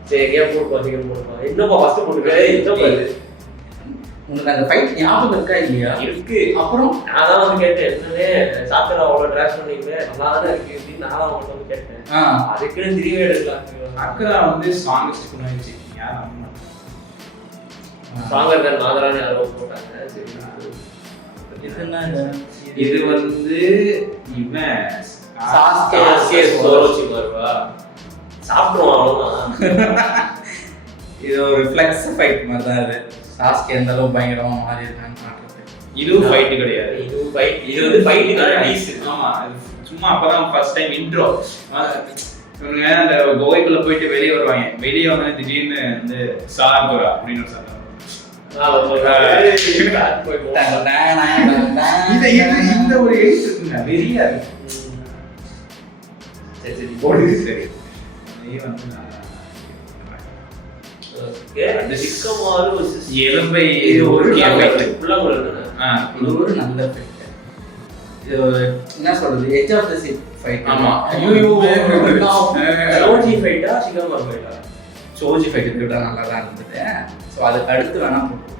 சரி ஏன் போட்டு பாத்தீங்க போடுமா என்னப்பா ஃபர்ஸ்ட் போட்டுக்க என்னப்பா இது உங்களுக்கு அந்த ஃபைட் ஞாபகம் இருக்கா இல்லையா? இருக்கு. அப்புறம் நான் தான் வந்து கேட்டேன் என்னன்னே சாப்பிட்டு அவ்வளோ ட்ராஷ் பண்ணீங்க நல்லா தானே இருக்கு அப்படின்னு நான் அவங்கள்ட்ட வந்து கேட்டேன். அதுக்குன்னு 3-way எடுக்கலாம். அக்கா வந்து ஸ்ட்ராங்கஸ்ட் குணாயிச்சு. யார் நம்ப ஸ்ட்ராங்கர் தான் நாகராஜ் யாரோ போட்டாங்க. சரி இது வந்து இவன் சாஸ்கே சோரோச்சி வருவா சாப்பிடுவான் அவ்வளோதான். இது ஒரு ஃப்ளெக்ஸ் ஃபைட் மாதிரி தான். இது சாஸ்கே எந்த அளவு பயங்கரமா மாறி இருக்கான்னு காட்டுறது. இதுவும் ஃபைட் கிடையாது. இது ஃபைட். இது வந்து ஃபைட்டுக்கான டீஸ். ஆமா சும்மா அப்பதான் ஃபர்ஸ்ட் டைம் இன்ட்ரோ. இவங்க அந்த கோவைக்குள்ள போயிட்டு வெளியே வருவாங்க. வெளியே வந்து திடீர்னு வந்து சாகுரா அப்படின்னு ஒரு சத்தம். இந்த ஒரு எழுத்து இருக்குங்க, வெறியா இருக்கு. சரி போடு. சரி நீ வந்து அந்த சிக்கமாறு எலும்பை இது ஒரு எலும்பை புள்ளங்குழல். இது ஒரு நல்ல ஃபைட். இது என்ன சொல்றது, edge of the seat fight. ஆமா. சோஜி ஃபைட்டா சிக்கமாறு ஃபைட்டா? சோஜி ஃபைட் கூட நல்லா தான் இருந்தது. ஸோ அதுக்கு அடுத்து வேணா போட்டு.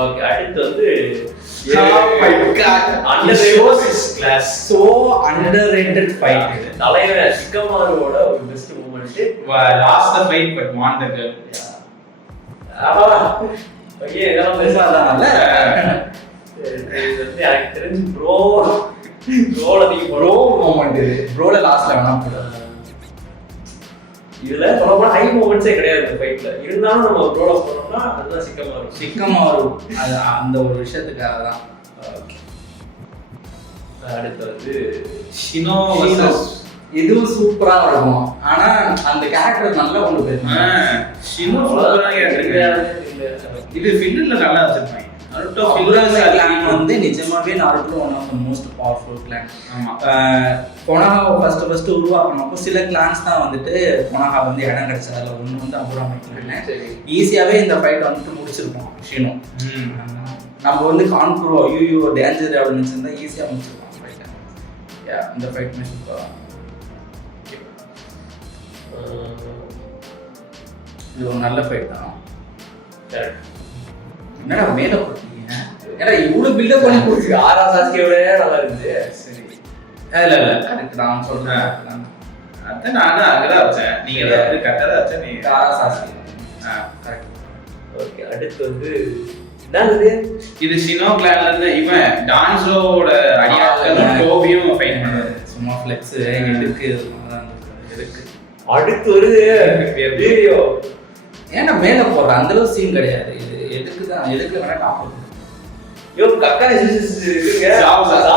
ஓகே, அடுத்து வந்து அண்டர்ரேட்டட் ஃபைட். தலைவர் சிக்கமாரோட ஒரு best moment lost the fight but won the girl. Okay, இதெல்லாம் பேசாதனால இது வந்து எனக்கு தெரிஞ்சு ப்ரோல நீங்க ப்ரோ மூமெண்ட் இது. ப்ரோல லாஸ்ட்ல வேணா போடு. இதுல சொல்லப்போனா ஹை மூமெண்ட்ஸே கிடையாது இந்த ஃபைட்ல. இருந்தாலும் நம்ம ப்ரோல போனோம்னா அதுதான் சிக்கமாரு அது அந்த ஒரு விஷயத்துக்காக தான். அடுத்து வந்து ஷினோ வர்சஸ் இதுவும் சூப்பரா இருக்கும். ஆனா அந்த கேரக்டர் நல்லா கொண்டு போயிருக்காங்க. ஷினோ சூப்பரா கேரக்டர். இது ஃபில்லர்ல நல்லா வச்சிருப்பாங்க. நருட்டோ ஃபில்லர்ல கிளான் வந்து நிஜமாவே Naruto one of the most powerful clan. ஆமா. கொனாஹாவை ஃபர்ஸ்ட் உருவாக்குனப்போ சில கிளான்ஸ் தான் வந்துட்டு கொனாஹா வந்து இடம் கிடைச்சது. அதில் ஒன்று வந்து அபுராமை கிளான். ஈஸியாகவே இந்த ஃபைட் வந்துட்டு முடிச்சிருப்போம் ஷினோ. நம்ம வந்து கான்பூர் ஐயோ டேஞ்சர் அப்படின்னு நினச்சிருந்தா ஈஸியாக முடிச்சிருப்போம் ஃபைட்டை. இந்த ஃபைட் சூப்பராக இது ஒரு நல்ல ஃபைட் தான். என்னடா மேலே போட்டீங்க? ஏன்னா இவ்வளோ பில்டப் பண்ணி கொடுத்து ஆரா சாஸ்கேயோட நல்லா இருந்துச்சு. சரி இல்லை கரெக்ட் நான் சொல்கிறேன். அதான் நானும் அங்கதான் வச்சேன். நீங்க வந்து கரெக்டாக தான் வச்சேன். நீ ஆரா சாஸ்கே கரெக்ட். ஓகே, அடுத்து வந்து என்னது இது ஷினோ கிளான்ல இருந்து இவன் டான்ஸோட அடியாட்களும் டோபியும் ஃபைட் பண்ணாரு. சும்மா ஃப்ளெக்ஸ் எதுக்கு எதுக்கு அடுத்து வருது வீடியோ. ஏன்னா மேலே போடுற அந்த அளவு சீன் கிடையாது. இது எதுக்கு தான் எதுக்கு வேணா காப்பாற்று. யோ கக்காஷி இருக்குங்க. சாமசாக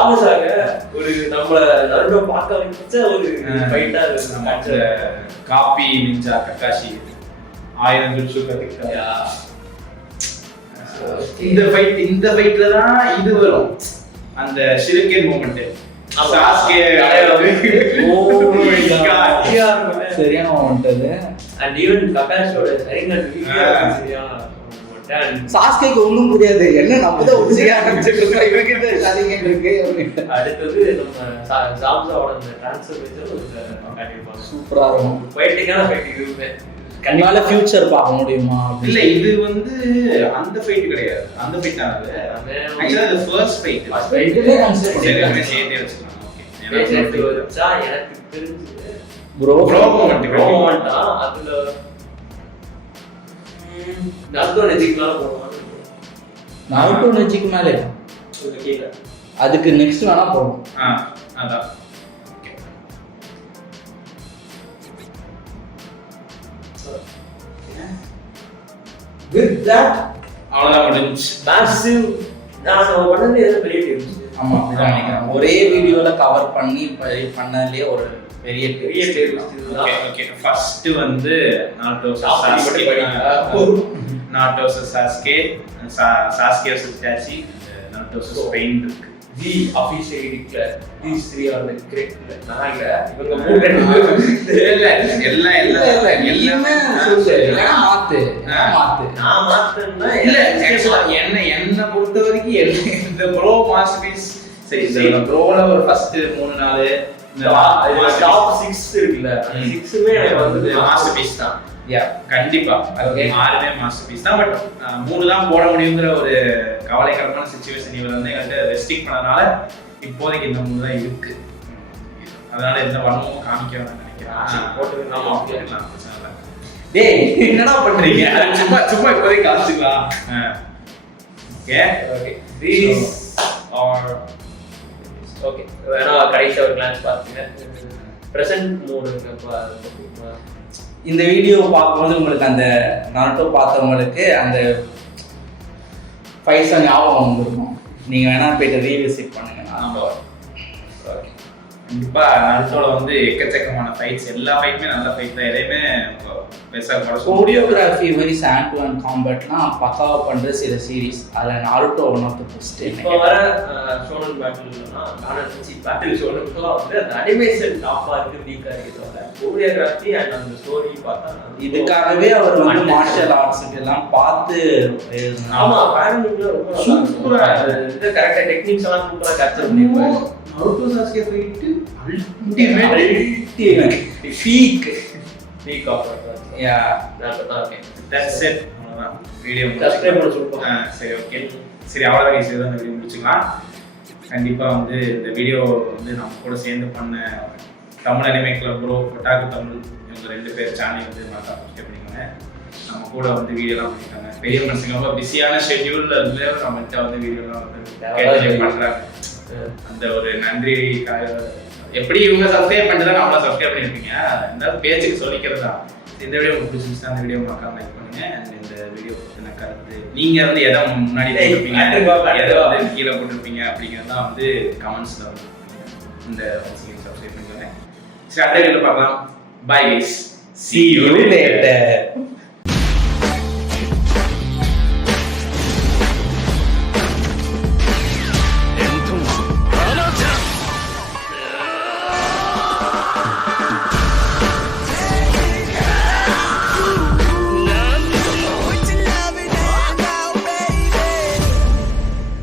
ஒரு நம்மள நருட்டோ பார்க்க வச்ச ஒரு ஃபைட்டா இருக்கு. காப்பி நிஞ்சா கக்காஷி 1000 ஜுட்சு கத்துக்கிட்டா. இந்த ஃபைட்ல தான் இது வரும், அந்த ஷிரிகேன் மூமெண்ட். சாஸ்கே சரியான மூமெண்ட் அது. அண்ட் ஈவன் கக்காஷியோட சரியான சரியான சாஸ்கேக்கு ஒண்ணும் புரியாது. என்ன நம்ம தான் உச்சியா ஆரம்பிச்சிட்டு இருக்கோம். இவங்க சரிங்க இருக்கு. அடுத்தது நம்ம சாம்சாவோட அந்த டிரான்ஸ்ஃபர்மேஷன் காட்டியிருப்பாங்க. சூப்பரா இருக்கும். ஃபைட்டிங்கான ஃபைட்டிங் இருக்கு. கண்டிப்பால ஃபியூச்சர் பார்க்க முடியுமா? இல்ல இது வந்து அந்த ஃபைட் கிடையாது. அந்த ஃபைட் தான் அது. ஆக்சுவலா அது ஃபர்ஸ்ட் ஃபைட். ஃபைட்லயே கன்சிடர் சரிங்க சேர்த்தே வச்சுக்கலாம். ஓகே. எனக்கு வச்சா எனக்கு தெரிஞ்சு ப்ரோ மொமெண்ட் தான். அதுல நருட்டோ நெஜிக்கு மேல போடுவாங்க. நருட்டோ நெஜிக்கு மேலே கீழே அதுக்கு நெக்ஸ்ட் வேணா போடும். அதான் with that அவ்வளவுதான் முடிஞ்சு. massive நான் உடனே ஏதோ பெரிய இருந்துச்சு. ஆமா அப்படிதான் நினைக்கிறேன். ஒரே வீடியோல கவர் பண்ணி பண்ணதுலயே ஒரு பெரிய ஓகே ஓகே. ஃபர்ஸ்ட் வந்து Naruto Sasuke Sasuke versus Itachi, Naruto versus Pain இருக்கு. The Abhishek declare these three are the great. நான் இவங்க மூணு இல்ல எல்லாம் எல்லாமே எல்லாம் மாத்து நான் மாத்தேன்னா இல்ல ஆக்சுவலா என்ன பொறுத்த வரைக்கும் இந்த ப்ரோ மாஸ்டர்பீஸ். சரி இந்த ப்ரோல ஒரு ஃபர்ஸ்ட் 3-4 இந்த டாப் 6 இருக்குல்ல, அந்த 6மே எனக்கு வந்து மாஸ்டர்பீஸ் தான். கண்டிப்பா அது யாருமே மாஸ்டர்பீஸ் தான். பட் 3 தான் போட முடியுங்கிற ஒரு கவலைக்கிடமான சிச்சுவேஷன் இவர் வந்து என்கிட்ட ரெஸ்ட்ரிக்ட் பண்ணனால இப்போதைக்கு இந்த 3 தான் இருக்கு. அதனால எந்த வண்ணமும் காமிக்க வேணாம்னு நினைக்கிறேன். போட்டுக்கலாம். டேய் என்னடா பண்றீங்க? சும்மா இப்போதைக்கு காமிச்சுக்கலாம். Okay these are okay. வேணா கடைசி ஒரு கிளான்ஸ் பாத்தீங்க. பிரசன்ட் மூட் இருக்கு. இந்த வீடியோ பார்க்கும்போது உங்களுக்கு அந்த நாருட்டோ பார்த்தவங்களுக்கு அந்த ஃபைட்ஸ் ஞாபகம் வந்துருக்கும். நீங்க வேணா போயிட்டு ரீவிசிட் பண்ணுங்க. ஓகே கண்டிப்பா நருட்டோல வந்து எக்கச்சக்கமான ஃபைட்ஸ், எல்லா ஃபைட்டுமே நல்ல ஃபைட் தான், எதையுமே பெருசா கூட சொல்ல முடியாது. கோரியோகிராஃபி மாதிரி ஹேண்ட் டு ஹேண்ட் காம்பேட்லாம் பக்காவா பண்ற சில சீரிஸ், அதுல Naruto one of the best. இப்போ வர ஷோனன் பேட்டில் ஷோனன்ஸ்லாம் வந்து அந்த அனிமேஷன் டாப்பா இருக்கு, வீக்கா இருக்கு. கோரியோகிராஃபி அண்ட் அந்த ஸ்டோரி பார்த்தா இதுக்காகவே அவர் வந்து மார்ஷல் ஆர்ட்ஸுக்கு எல்லாம் பார்த்து ஆமா பேரண்டிங்ல ரொம்ப சூப்பரா இந்த கரெக்டா டெக்னிக்ஸ் எல்லாம் சூப்பரா கேப்சர் பண்ணிருப்பாரு. Naruto Sasuke fight peak of yeah நான் ஓகே தட்ஸ் இட். அவ்வளவுதான் வீடியோ சப்ஸ்கிரைப் பண்ண சொல்லுங்க. சரி ஓகே, சரி அவ்வளோதான் கைஸ், இந்த வீடியோ முடிச்சுக்கலாம். கண்டிப்பா வந்து இந்த வீடியோ வந்து நம்ம கூட சேர்ந்து பண்ண Tamil anime club bro, ஒட்டாக்கு Tamil, இவங்க 2 பேர் சேனல் வந்து மறக்காம சப்ஸ்கிரைப் பண்ணிக்கோங்க. நம்ம கூட வந்து வீடியோலாம் பண்ணிட்டாங்க, பெரிய மனுஷங்க ரொம்ப பிஸியான ஷெட்யூல்ல இருந்து நம்மகிட்ட வந்து வீடியோலாம் வந்து பண்றாங்க. அந்த ஒரு நன்றி, எப்படி இவங்க சப்ஸ்கிரைப் பண்ணிட்டு நம்மள சப்ஸ்கிரைப் பண்ணிருப்பீங்க, இருந்தாலும் பேச்சுக்கு சொல்லிக்கிறதா. இந்த வீடியோ உங்களுக்கு பிடிச்சிருந்தா அந்த வீடியோ மறக்காம லைக் பண்ணுங்க. அண்ட் இந்த வீடியோ பத்தின கருத்து நீங்க வந்து எதை முன்னாடி போட்டிருப்பீங்க, எதை வந்து கீழே போட்டிருப்பீங்க அப்படிங்கிறதான் வந்து கமெண்ட்ஸ்ல வந்து இந்த சப்ஸ்கிரைப் பண்ணிக்கோங்க. சரி, அடுத்த வீடியோல பார்க்கலாம். Bye guys, see you later.